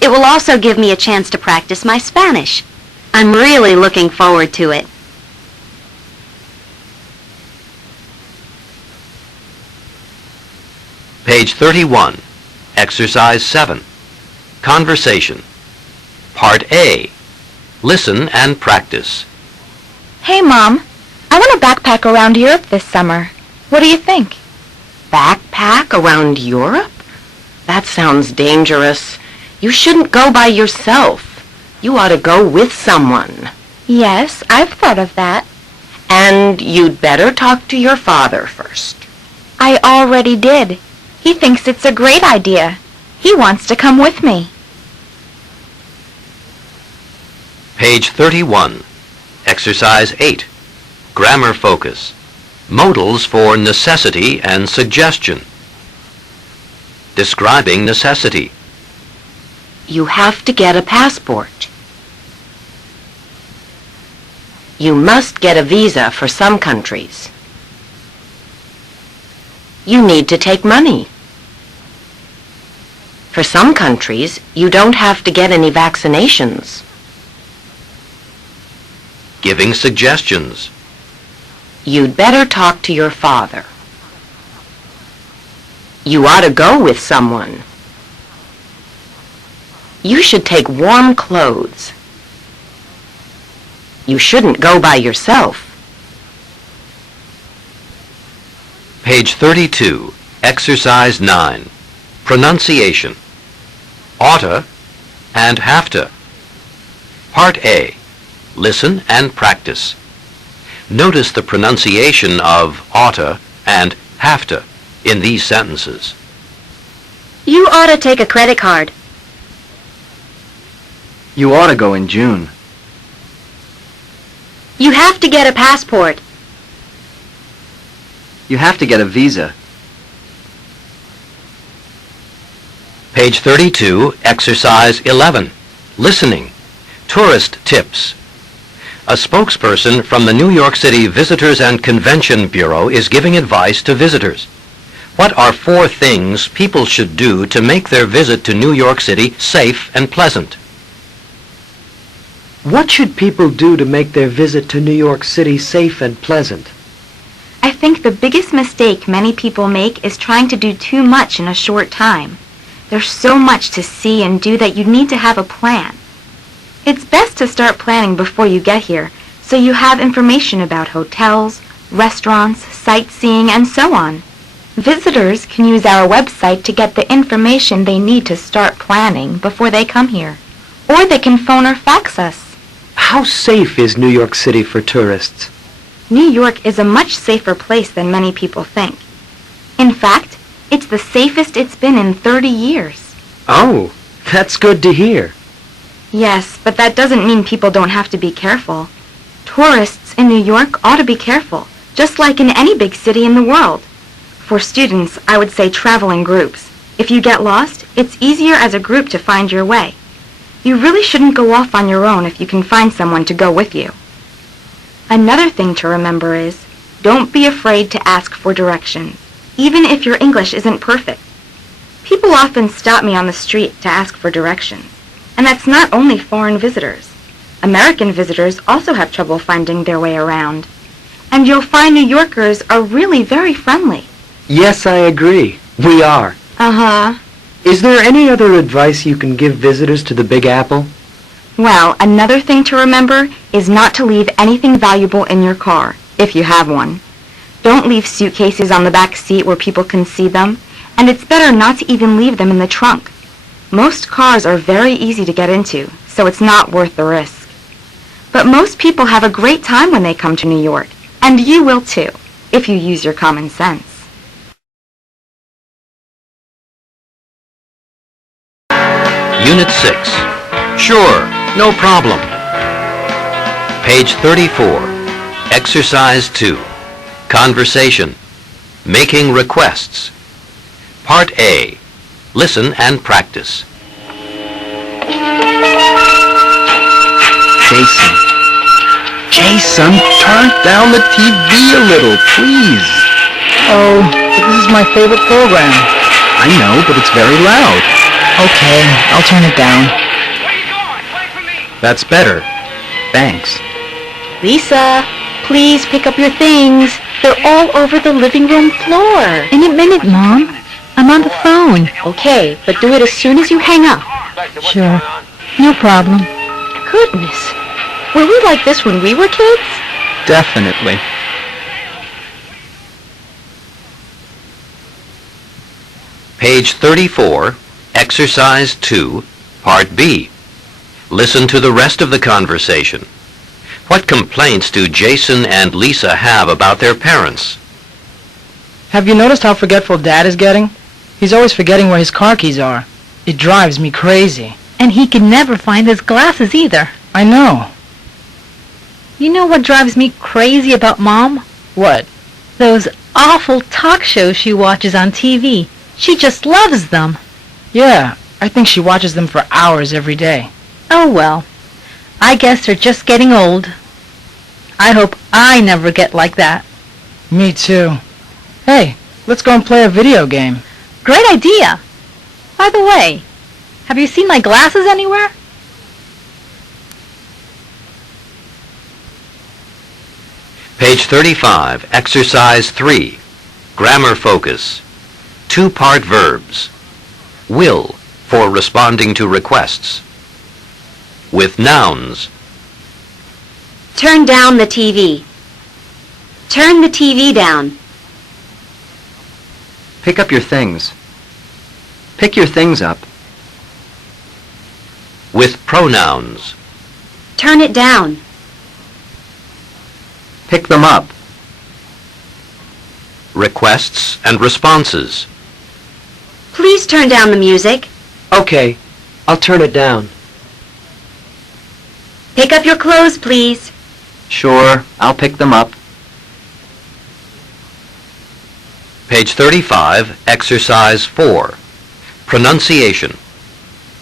It will also give me a chance to practice my Spanish. I'm really looking forward to it. Page 31. Exercise 7. Conversation. Part A. Listen and practice. Hey, Mom. I want to backpack around Europe this summer. What do you think? Backpack around Europe? That sounds dangerous. You shouldn't go by yourself. You ought to go with someone. Yes, I've thought of that. And you'd better talk to your father first. I already did. He thinks it's a great idea. He wants to come with me. Page 31. Exercise 8. Grammar focus. Modals for necessity and suggestion. Describing necessity. You have to get a passport. You must get a visa for some countries. You need to take money. For some countries, you don't have to get any vaccinations. Giving suggestions. You'd better talk to your father. You ought to go with someone. You should take warm clothes. You shouldn't go by yourself. Page 32. Exercise 9. Pronunciation. Oughta and have to. Part A. Listen and practice. Notice the pronunciation of oughta and have to in these sentences. You ought to take a credit card. You ought to go in June. You have to get a passport. You have to get a visa. Page 32, Exercise 11. Listening. Tourist tips. A spokesperson from the New York City Visitors and Convention Bureau is giving advice to visitors. What are 4 things people should do to make their visit to New York City safe and pleasant? What should people do to make their visit to New York City safe and pleasant? I think the biggest mistake many people make is trying to do too much in a short time. There's so much to see and do that you need to have a plan. It's best to start planning before you get here, so you have information about hotels, restaurants, sightseeing, and so on. Visitors can use our website to get the information they need to start planning before they come here. Or they can phone or fax us. How safe is New York City for tourists? New York is a much safer place than many people think. In fact, it's the safest it's been in 30 years. Oh, that's good to hear. Yes, but that doesn't mean people don't have to be careful. Tourists in New York ought to be careful, just like in any big city in the world. For students, I would say travel in groups. If you get lost, it's easier as a group to find your way. You really shouldn't go off on your own if you can find someone to go with you. Another thing to remember is, don't be afraid to ask for directions, even if your English isn't perfect. People often stop me on the street to ask for directions, and that's not only foreign visitors. American visitors also have trouble finding their way around. And you'll find New Yorkers are really very friendly. Yes, I agree. We are. Uh-huh. Is there any other advice you can give visitors to the Big Apple? Well, another thing to remember is not to leave anything valuable in your car, if you have one. Don't leave suitcases on the back seat where people can see them, and it's better not to even leave them in the trunk. Most cars are very easy to get into, so it's not worth the risk. But most people have a great time when they come to New York, and you will too, if you use your common sense. Unit 6. Sure, no problem. Page 34. Exercise 2. Conversation. Making requests. Part A. Listen and practice. Jason, turn down the TV a little, please. Oh, but this is my favorite program. I know, but it's very loud. Okay, I'll turn it down. That's better. Thanks. Lisa, please pick up your things. They're all over the living room floor. In a minute, Mom. I'm on the phone. Okay, but do it as soon as you hang up. Sure. No problem. Goodness. Were we like this when we were kids? Definitely. Page 34, Exercise 2, Part B. Listen to the rest of the conversation. What complaints do Jason and Lisa have about their parents? Have you noticed how forgetful Dad is getting? He's always forgetting where his car keys are. It drives me crazy. And he can never find his glasses either. I know. You know what drives me crazy about Mom? What? Those awful talk shows she watches on TV. She just loves them. Yeah, I think she watches them for hours every day. Oh well. I guess they're just getting old. I hope I never get like that. Me too. Hey, let's go and play a video game. Great idea. By the way, have you seen my glasses anywhere? Page 35, Exercise 3, Grammar Focus. Two-part verbs. Will, for responding to requests. With nouns. Turn down the TV. Turn the TV down. Pick up your things. Pick your things up. With pronouns. Turn it down. Pick them up. Requests and responses. Please turn down the music. Okay, I'll turn it down. Pick up your clothes, please. Sure, I'll pick them up. Page 35, Exercise 4. Pronunciation.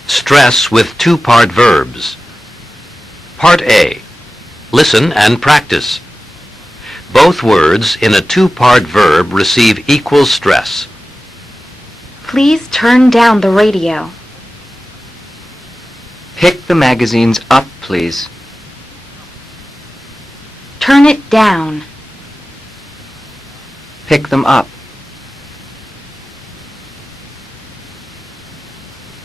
Stress with two-part verbs. Part A. Listen and practice. Both words in a two-part verb receive equal stress. Please turn down the radio. Pick the magazines up, please. Turn it down. Pick them up.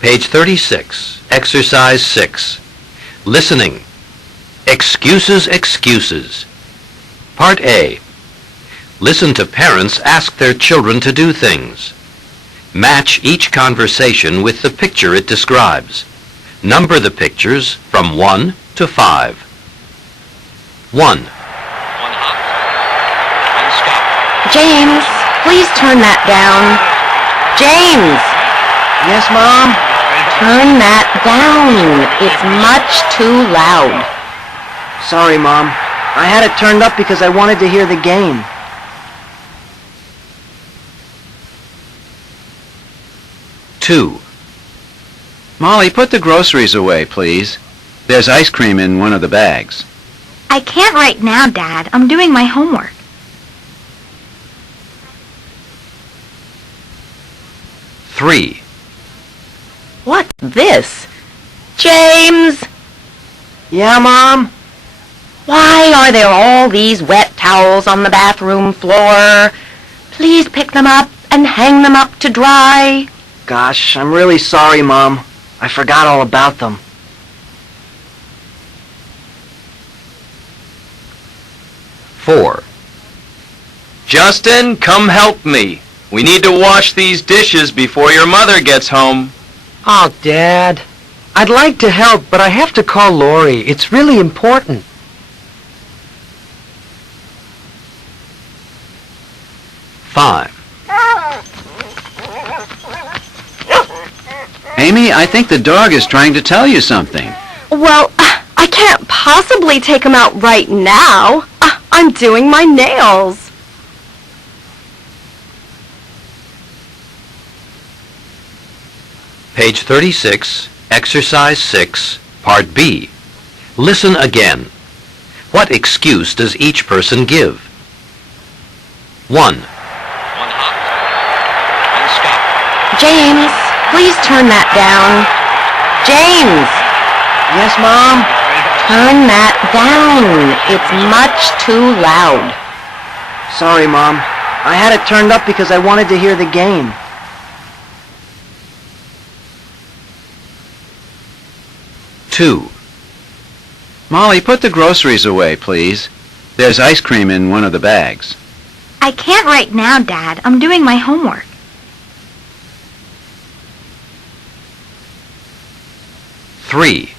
Page 36, Exercise 6. Listening. Excuses, excuses. Part A. Listen to parents ask their children to do things. Match each conversation with the picture it describes. Number the pictures from 1 to 5. 1. James, please turn that down. James! Yes, Mom? Turn that down. It's much too loud. Sorry, Mom. I had it turned up because I wanted to hear the game. Two. Molly, put the groceries away, please. There's ice cream in one of the bags. I can't right now, Dad. I'm doing my homework. 3. What's this? James! Yeah, Mom? Why are there all these wet towels on the bathroom floor? Please pick them up and hang them up to dry. Gosh, I'm really sorry, Mom. I forgot all about them. 4. Justin, come help me. We need to wash these dishes before your mother gets home. Oh, Dad. I'd like to help, but I have to call Lori. It's really important. 5. Amy, I think the dog is trying to tell you something. Well, I can't possibly take him out right now. I'm doing my nails. Page 36, Exercise 6, Part B. Listen again. What excuse does each person give? 1. James, please turn that down. James! Yes, Mom? Turn that down. It's much too loud. Sorry, Mom. I had it turned up because I wanted to hear the game. Two. Molly, put the groceries away, please. There's ice cream in one of the bags. I can't right now, Dad. I'm doing my homework. 3.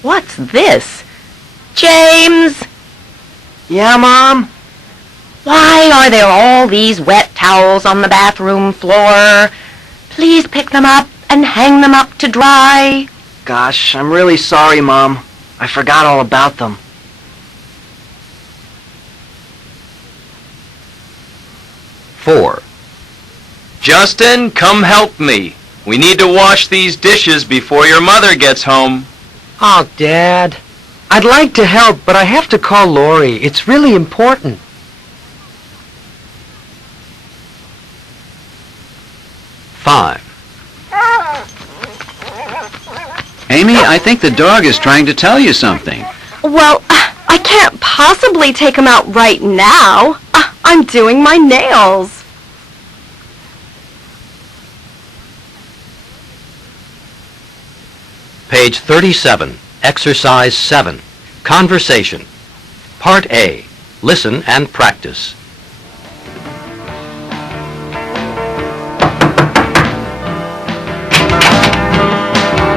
What's this? James! Yeah, Mom? Why are there all these wet towels on the bathroom floor? Please pick them up and hang them up to dry. Gosh, I'm really sorry, Mom. I forgot all about them. 4. Justin, come help me. We need to wash these dishes before your mother gets home. Oh, Dad. I'd like to help, but I have to call Lori. It's really important. 5. Amy, I think the dog is trying to tell you something. Well, I can't possibly take him out right now. I'm doing my nails. Page 37, Exercise 7, Conversation. Part A. Listen and practice.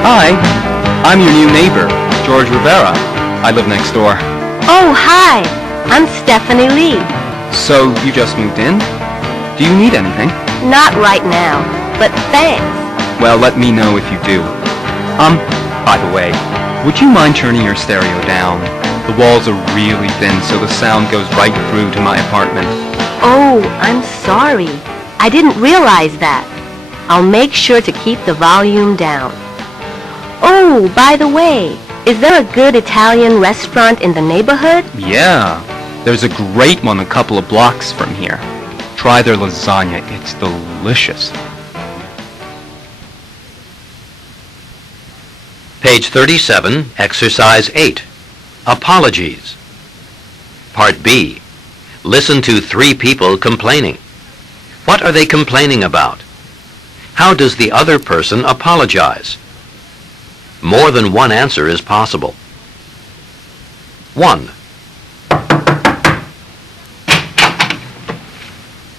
Hi, I'm your new neighbor, George Rivera. I live next door. Oh, hi. I'm Stephanie Lee. So, you just moved in? Do you need anything? Not right now, but thanks. Well, let me know if you do. By the way, would you mind turning your stereo down? The walls are really thin, so the sound goes right through to my apartment. Oh, I'm sorry. I didn't realize that. I'll make sure to keep the volume down. Oh, by the way, is there a good Italian restaurant in the neighborhood? Yeah, there's a great one a couple of blocks from here. Try their lasagna, it's delicious. Page 37, Exercise 8, Apologies. Part B. Listen to 3 people complaining. What are they complaining about? How does the other person apologize? More than one answer is possible. 1.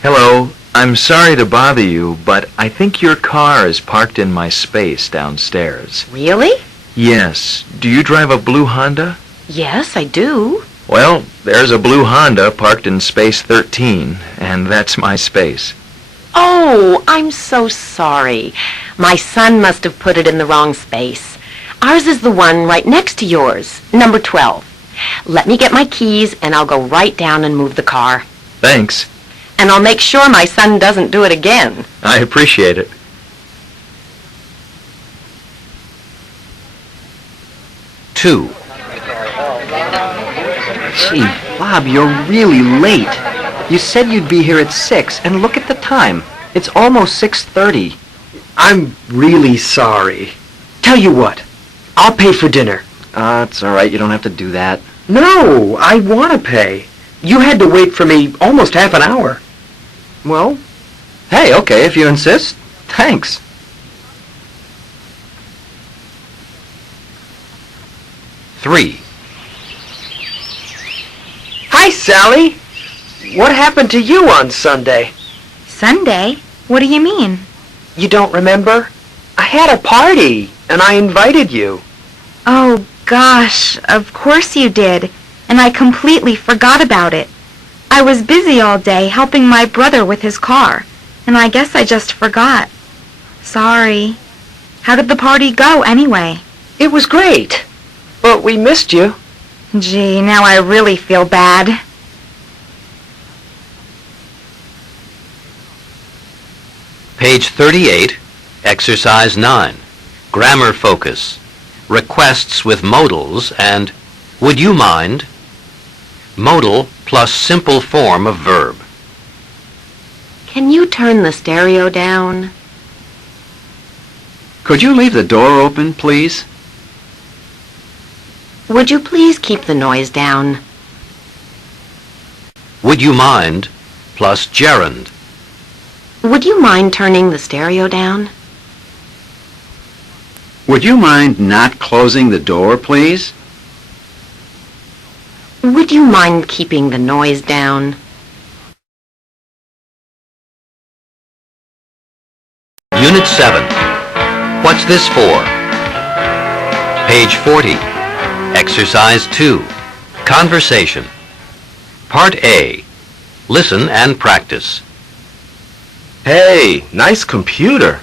Hello, I'm sorry to bother you, but I think your car is parked in my space downstairs. Really? Yes. Do you drive a blue Honda? Yes, I do. Well, there's a blue Honda parked in space 13, and that's my space. Oh, I'm so sorry. My son must have put it in the wrong space. Ours is the one right next to yours, number 12. Let me get my keys, and I'll go right down and move the car. Thanks. And I'll make sure my son doesn't do it again. I appreciate it. Two. Gee, Bob, you're really late. You said you'd be here at 6, and look at the time. It's almost 6:30. I'm really sorry. Tell you what, I'll pay for dinner. It's all right. You don't have to do that. No, I want to pay. You had to wait for me almost half an hour. Well, hey, okay, if you insist. Thanks. Three. Hi, Sally. What happened to you on Sunday? Sunday? What do you mean? You don't remember? I had a party, and I invited you. Oh, gosh, of course you did. And I completely forgot about it. I was busy all day helping my brother with his car, and I guess I just forgot. Sorry. How did the party go, anyway? It was great, but we missed you. Gee, now I really feel bad. Page 38, Exercise 9. Grammar focus. Requests with modals and would you mind? Modal plus simple form of verb. Can you turn the stereo down? Could you leave the door open, please? Would you please keep the noise down? Would you mind plus gerund. Would you mind turning the stereo down? Would you mind not closing the door, please? Would you mind keeping the noise down? Unit 7. What's this for? Page 40. Exercise 2. Conversation. Part A. Listen and practice. Hey, nice computer.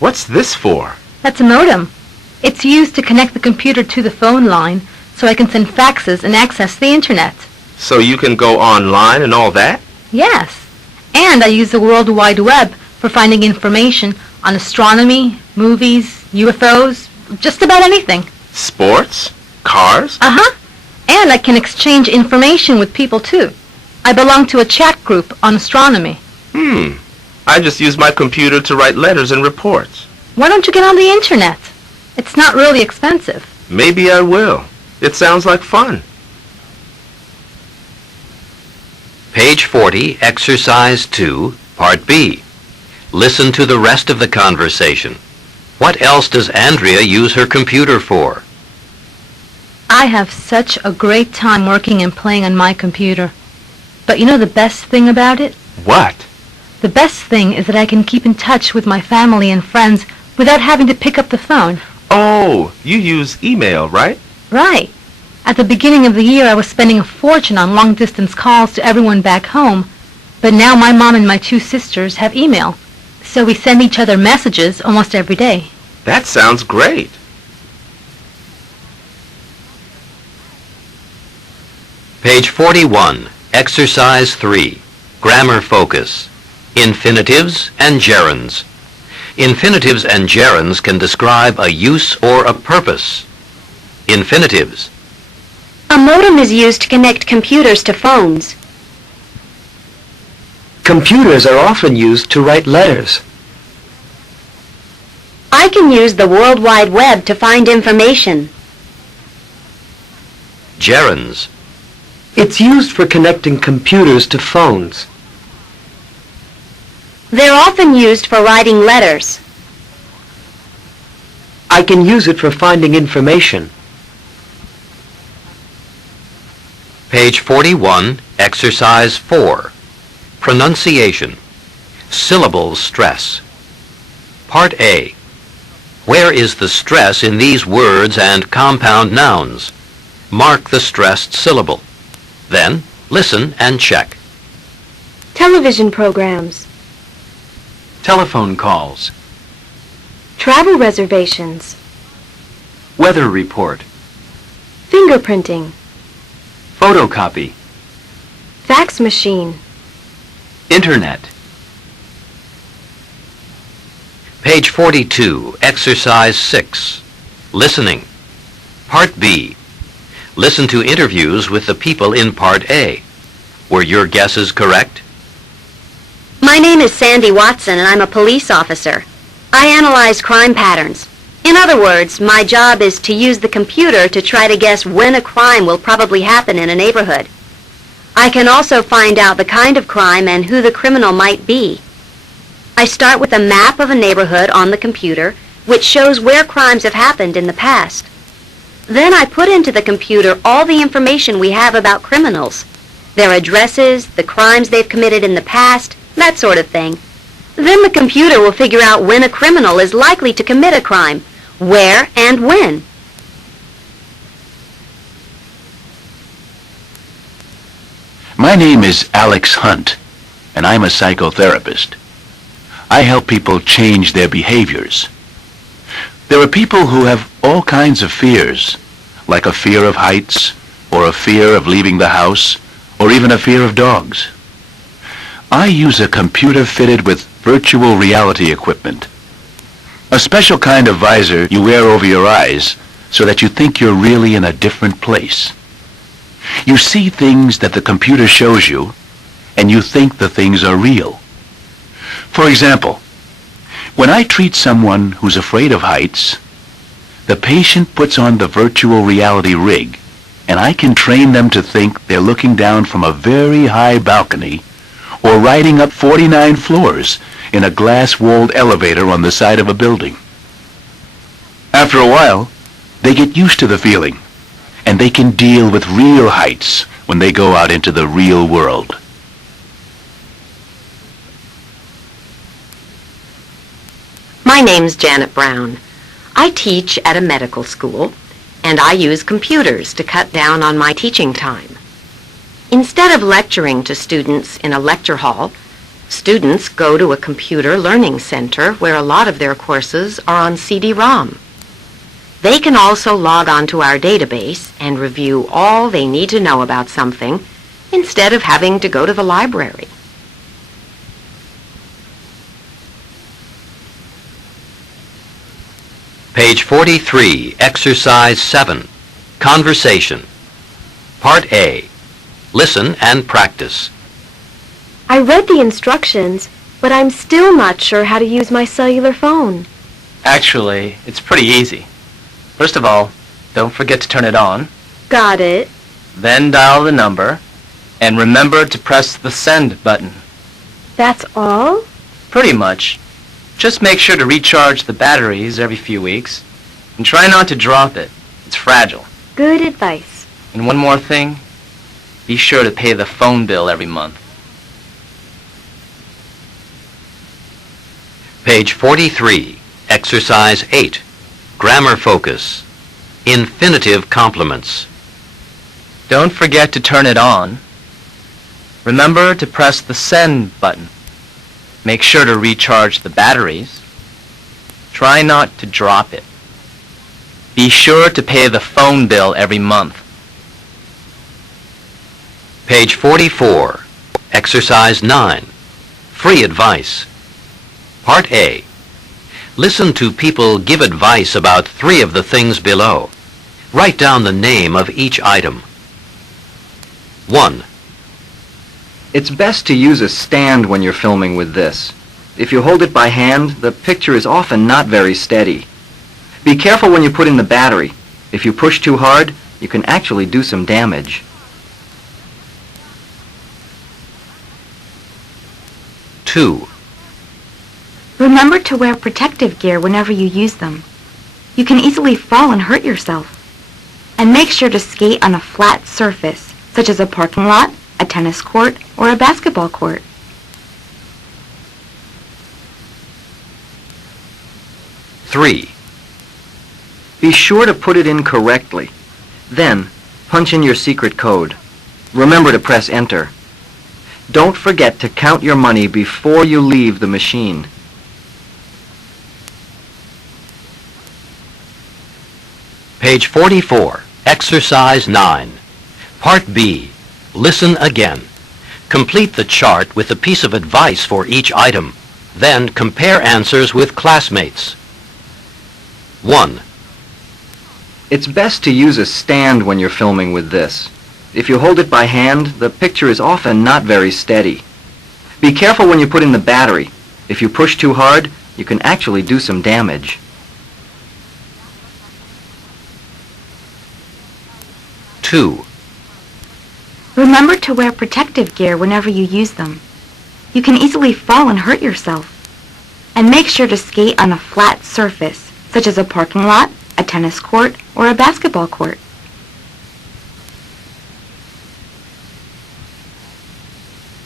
What's this for? That's a modem. It's used to connect the computer to the phone line so I can send faxes and access the internet. So you can go online and all that? Yes. And I use the World Wide Web for finding information on astronomy, movies, UFOs, just about anything. Sports? Cars? Uh-huh. And I can exchange information with people, too. I belong to a chat group on astronomy. I just use my computer to write letters and reports. Why don't you get on the internet? It's not really expensive. Maybe I will. It sounds like fun. Page 40, Exercise 2, Part B. Listen to the rest of the conversation. What else does Andrea use her computer for? I have such a great time working and playing on my computer. But you know the best thing about it? What? The best thing is that I can keep in touch with my family and friends without having to pick up the phone. Oh, you use email, right? Right. At the beginning of the year, I was spending a fortune on long-distance calls to everyone back home. But now my mom and my 2 sisters have email. So we send each other messages almost every day. That sounds great. Page 41, Exercise 3, Grammar focus. Infinitives and gerunds. Infinitives and gerunds can describe a use or a purpose. Infinitives. A modem is used to connect computers to phones. Computers are often used to write letters. I can use the World Wide Web to find information. Gerunds. It's used for connecting computers to phones. They're often used for writing letters. I can use it for finding information. Page 41, Exercise 4. Pronunciation. Syllable stress. Part A. Where is the stress in these words and compound nouns? Mark the stressed syllable. Then, listen and check. Television programs. Telephone calls. Travel reservations. Weather report. Fingerprinting. Photocopy. Fax machine. Internet. Page 42, Exercise 6. Listening. Part B. Listen to interviews with the people in Part A. Were your guesses correct? My name is Sandy Watson, and I'm a police officer. I analyze crime patterns. In other words, my job is to use the computer to try to guess when a crime will probably happen in a neighborhood. I can also find out the kind of crime and who the criminal might be. I start with a map of a neighborhood on the computer, which shows where crimes have happened in the past. Then I put into the computer all the information we have about criminals, their addresses, the crimes they've committed in the past, that sort of thing. Then the computer will figure out when a criminal is likely to commit a crime, where and when. My name is Alex Hunt, and I'm a psychotherapist. I help people change their behaviors. There are people who have all kinds of fears, like a fear of heights, or a fear of leaving the house, or even a fear of dogs. I use a computer fitted with virtual reality equipment. A special kind of visor you wear over your eyes so that you think you're really in a different place. You see things that the computer shows you, and you think the things are real. For example, when I treat someone who's afraid of heights, the patient puts on the virtual reality rig, and I can train them to think they're looking down from a very high balcony or riding up 49 floors in a glass-walled elevator on the side of a building. After a while, they get used to the feeling, and they can deal with real heights when they go out into the real world. My name's Janet Brown. I teach at a medical school, and I use computers to cut down on my teaching time. Instead of lecturing to students in a lecture hall, students go to a computer learning center where a lot of their courses are on CD-ROM. They can also log on to our database and review all they need to know about something instead of having to go to the library. Page 43, Exercise 7, Conversation. Part A, Listen and Practice. I read the instructions, but I'm still not sure how to use my cellular phone. Actually, it's pretty easy. First of all, don't forget to turn it on. Got it. Then dial the number, and remember to press the send button. That's all? Pretty much. Just make sure to recharge the batteries every few weeks, and try not to drop it. It's fragile. Good advice. And one more thing, be sure to pay the phone bill every month. Page 43, Exercise 8, Grammar Focus. Infinitive complements. Don't forget to turn it on. Remember to press the send button. Make sure to recharge the batteries. Try not to drop it. Be sure to pay the phone bill every month. Page 44, Exercise 9, Free Advice. Part A. Listen to people give advice about 3 of the things below. Write down the name of each item. 1. It's best to use a stand when you're filming with this. If you hold it by hand, the picture is often not very steady. Be careful when you put in the battery. If you push too hard, you can actually do some damage. 2. Remember to wear protective gear whenever you use them. You can easily fall and hurt yourself. And make sure to skate on a flat surface, such as a parking lot, a tennis court, or a basketball court. 3. Be sure to put it in correctly. Then, punch in your secret code. Remember to press enter. Don't forget to count your money before you leave the machine. Page 44, Exercise 9. Part B, Listen again. Complete the chart with a piece of advice for each item. Then compare answers with classmates. 1. It's best to use a stand when you're filming with this. If you hold it by hand, the picture is often not very steady. Be careful when you put in the battery. If you push too hard, you can actually do some damage. 2. Remember to wear protective gear whenever you use them. You can easily fall and hurt yourself. And make sure to skate on a flat surface, such as a parking lot, a tennis court, or a basketball court.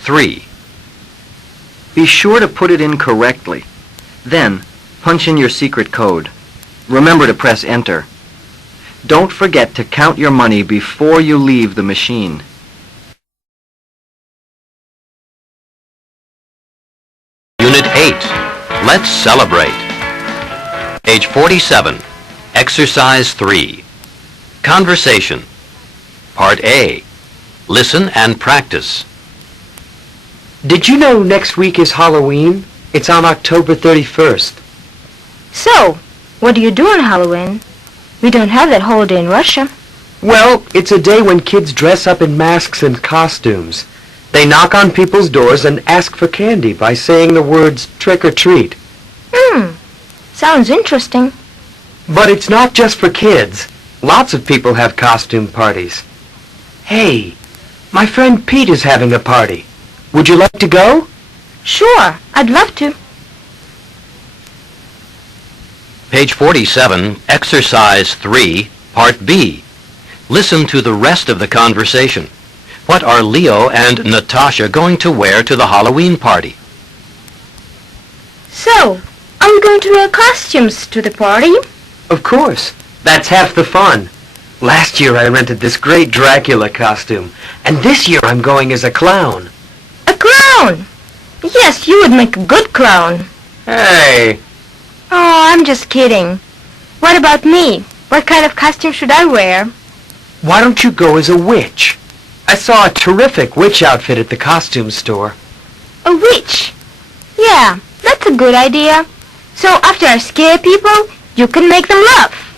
3. Be sure to put it in correctly. Then, punch in your secret code. Remember to press enter. Don't forget to count your money before you leave the machine. Unit 8, Let's Celebrate. Page 47, Exercise 3. Conversation. Part A, Listen and Practice. Did you know next week is Halloween? It's on October 31st. So, what do you do on Halloween? We don't have that holiday in Russia. Well, it's a day when kids dress up in masks and costumes. They knock on people's doors and ask for candy by saying the words trick or treat. Sounds interesting. But it's not just for kids. Lots of people have costume parties. Hey, my friend Pete is having a party. Would you like to go? Sure, I'd love to. Page 47, Exercise 3, Part B. Listen to the rest of the conversation. What are Leo and Natasha going to wear to the Halloween party? So, are we going to wear costumes to the party? Of course. That's half the fun. Last year I rented this great Dracula costume, and this year I'm going as a clown. A clown? Yes, you would make a good clown. Hey! Oh, I'm just kidding. What about me? What kind of costume should I wear? Why don't you go as a witch? I saw a terrific witch outfit at the costume store. A witch? Yeah, that's a good idea. So after I scare people, you can make them laugh.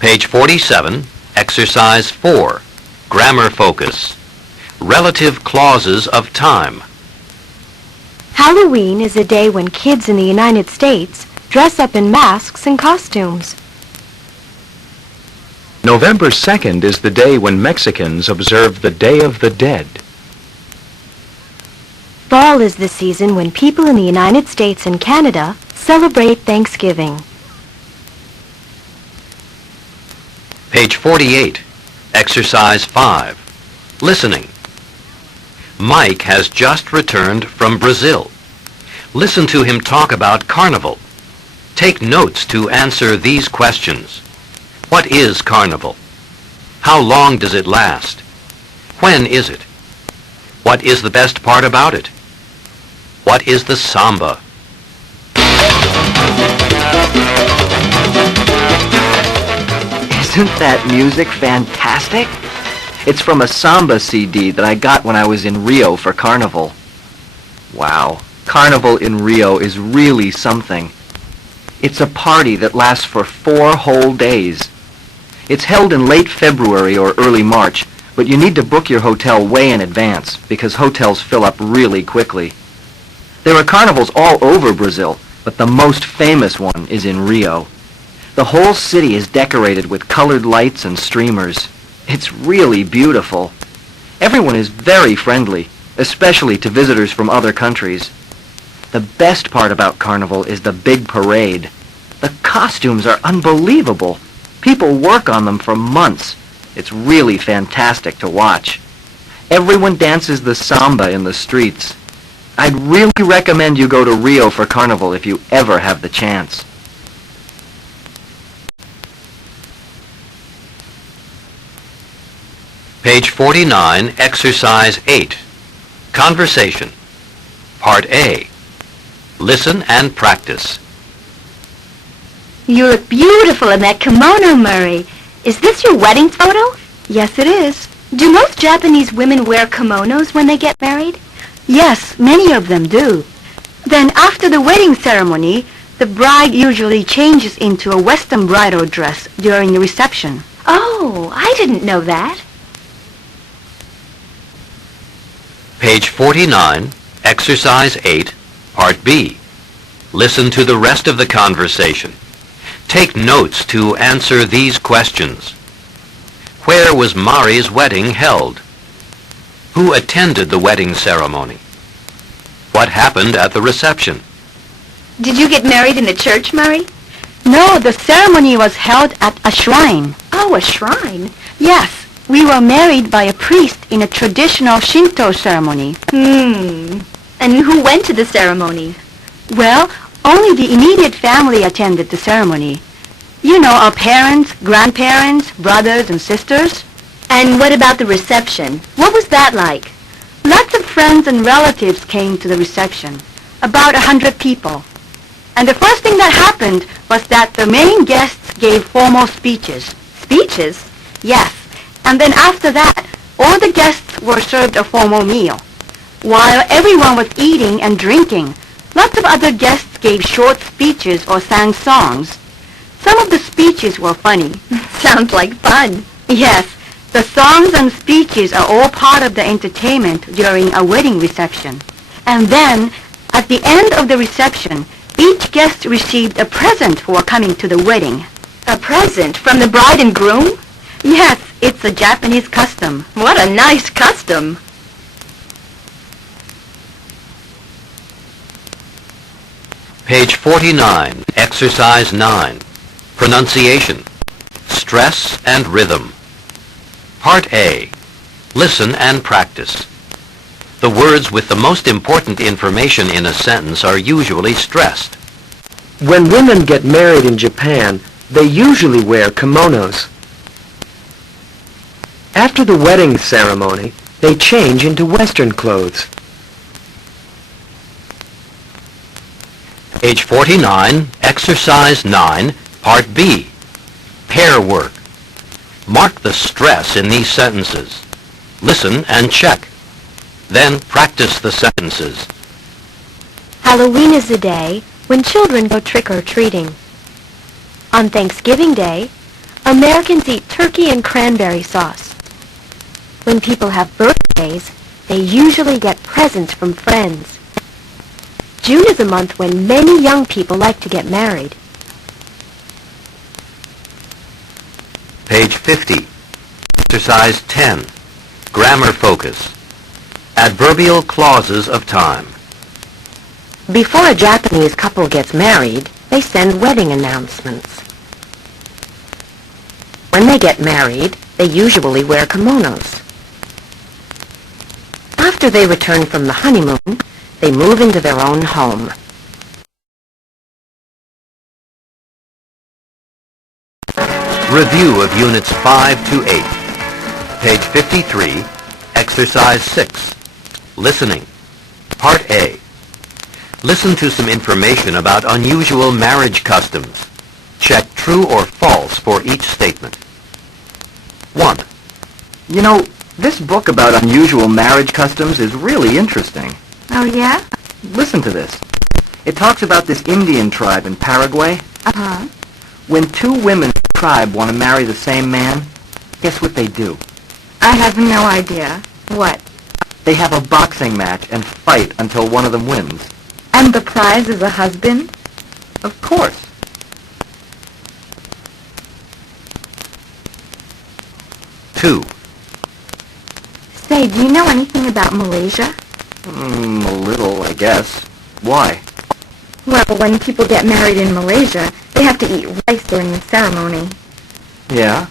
Page 47, Exercise 4, Grammar Focus. Relative clauses of time. Halloween is a day when kids in the United States dress up in masks and costumes. November 2nd is the day when Mexicans observe the Day of the Dead. Fall is the season when people in the United States and Canada celebrate Thanksgiving. Page 48, Exercise 5, Listening. Mike has just returned from Brazil. Listen to him talk about Carnival. Take notes to answer these questions. What is Carnival? How long does it last? When is it? What is the best part about it? What is the samba? Isn't that music fantastic? It's from a samba CD that I got when I was in Rio for Carnival. Wow, Carnival in Rio is really something. It's a party that lasts for 4 whole days. It's held in late February or early March, but you need to book your hotel way in advance because hotels fill up really quickly. There are carnivals all over Brazil, but the most famous one is in Rio. The whole city is decorated with colored lights and streamers. It's really beautiful. Everyone is very friendly, especially to visitors from other countries. The best part about Carnival is the big parade. The costumes are unbelievable. People work on them for months. It's really fantastic to watch. Everyone dances the samba in the streets. I'd really recommend you go to Rio for Carnival if you ever have the chance. Page 49, Exercise 8, Conversation. Part A. Listen and practice. You look beautiful in that kimono, Murray. Is this your wedding photo? Yes, it is. Do most Japanese women wear kimonos when they get married? Yes, many of them do. Then after the wedding ceremony, the bride usually changes into a Western bridal dress during the reception. Oh, I didn't know that. Page 49, Exercise 8, Part B. Listen to the rest of the conversation. Take notes to answer these questions. Where was Mari's wedding held? Who attended the wedding ceremony? What happened at the reception? Did you get married in the church, Murray? No, the ceremony was held at a shrine. Oh, a shrine? Yes, we were married by a priest in a traditional Shinto ceremony. And who went to the ceremony? Well, only the immediate family attended the ceremony. You know, our parents, grandparents, brothers and sisters. And what about the reception? What was that like? Lots of friends and relatives came to the reception. About 100 people. And the first thing that happened was that the main guests gave formal speeches. Speeches? Yes. And then after that, all the guests were served a formal meal. While everyone was eating and drinking, lots of other guests gave short speeches or sang songs. Some of the speeches were funny. Sounds like fun. Yes, the songs and speeches are all part of the entertainment during a wedding reception. And then, at the end of the reception, each guest received a present for coming to the wedding. A present from the bride and groom? Yes, it's a Japanese custom. What a nice custom. Page 49, Exercise 9. Pronunciation. Stress and rhythm. Part A. Listen and practice. The words with the most important information in a sentence are usually stressed. When women get married in Japan, they usually wear kimonos. After the wedding ceremony, they change into Western clothes. Page 49, Exercise 9, Part B. Pair work. Mark the stress in these sentences. Listen and check. Then practice the sentences. Halloween is the day when children go trick-or-treating. On Thanksgiving Day, Americans eat turkey and cranberry sauce. When people have birthdays, they usually get presents from friends. June is a month when many young people like to get married. Page 50. Exercise 10. Grammar focus. Adverbial clauses of time. Before a Japanese couple gets married, they send wedding announcements. When they get married, they usually wear kimonos. After they return from the honeymoon, they move into their own home. Review of Units 5 to 8. Page 53, Exercise 6. Listening. Part A. Listen to some information about unusual marriage customs. Check true or false for each statement. 1. You know, this book about unusual marriage customs is really interesting. Oh, yeah? Listen to this. It talks about this Indian tribe in Paraguay. Uh-huh. When two women in the tribe want to marry the same man, guess what they do? I have no idea. What? They have a boxing match and fight until one of them wins. And the prize is a husband? Of course. 2. Say, do you know anything about Malaysia? A little, I guess. Why? Well, when people get married in Malaysia, they have to eat rice during the ceremony. Yeah?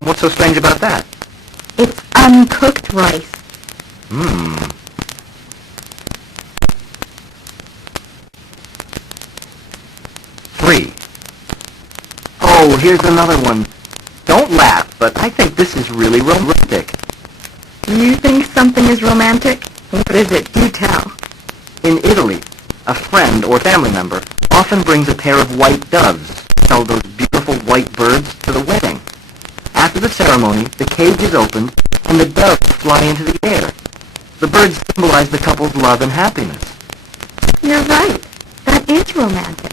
What's so strange about that? It's uncooked rice. 3. Oh, here's another one. Don't laugh, but I think this is really romantic. You think something is romantic? What is it? Do tell. In Italy, a friend or family member often brings a pair of white doves, those beautiful white birds, to the wedding. After the ceremony, the cage is opened and the doves fly into the air. The birds symbolize the couple's love and happiness. You're right. That is romantic.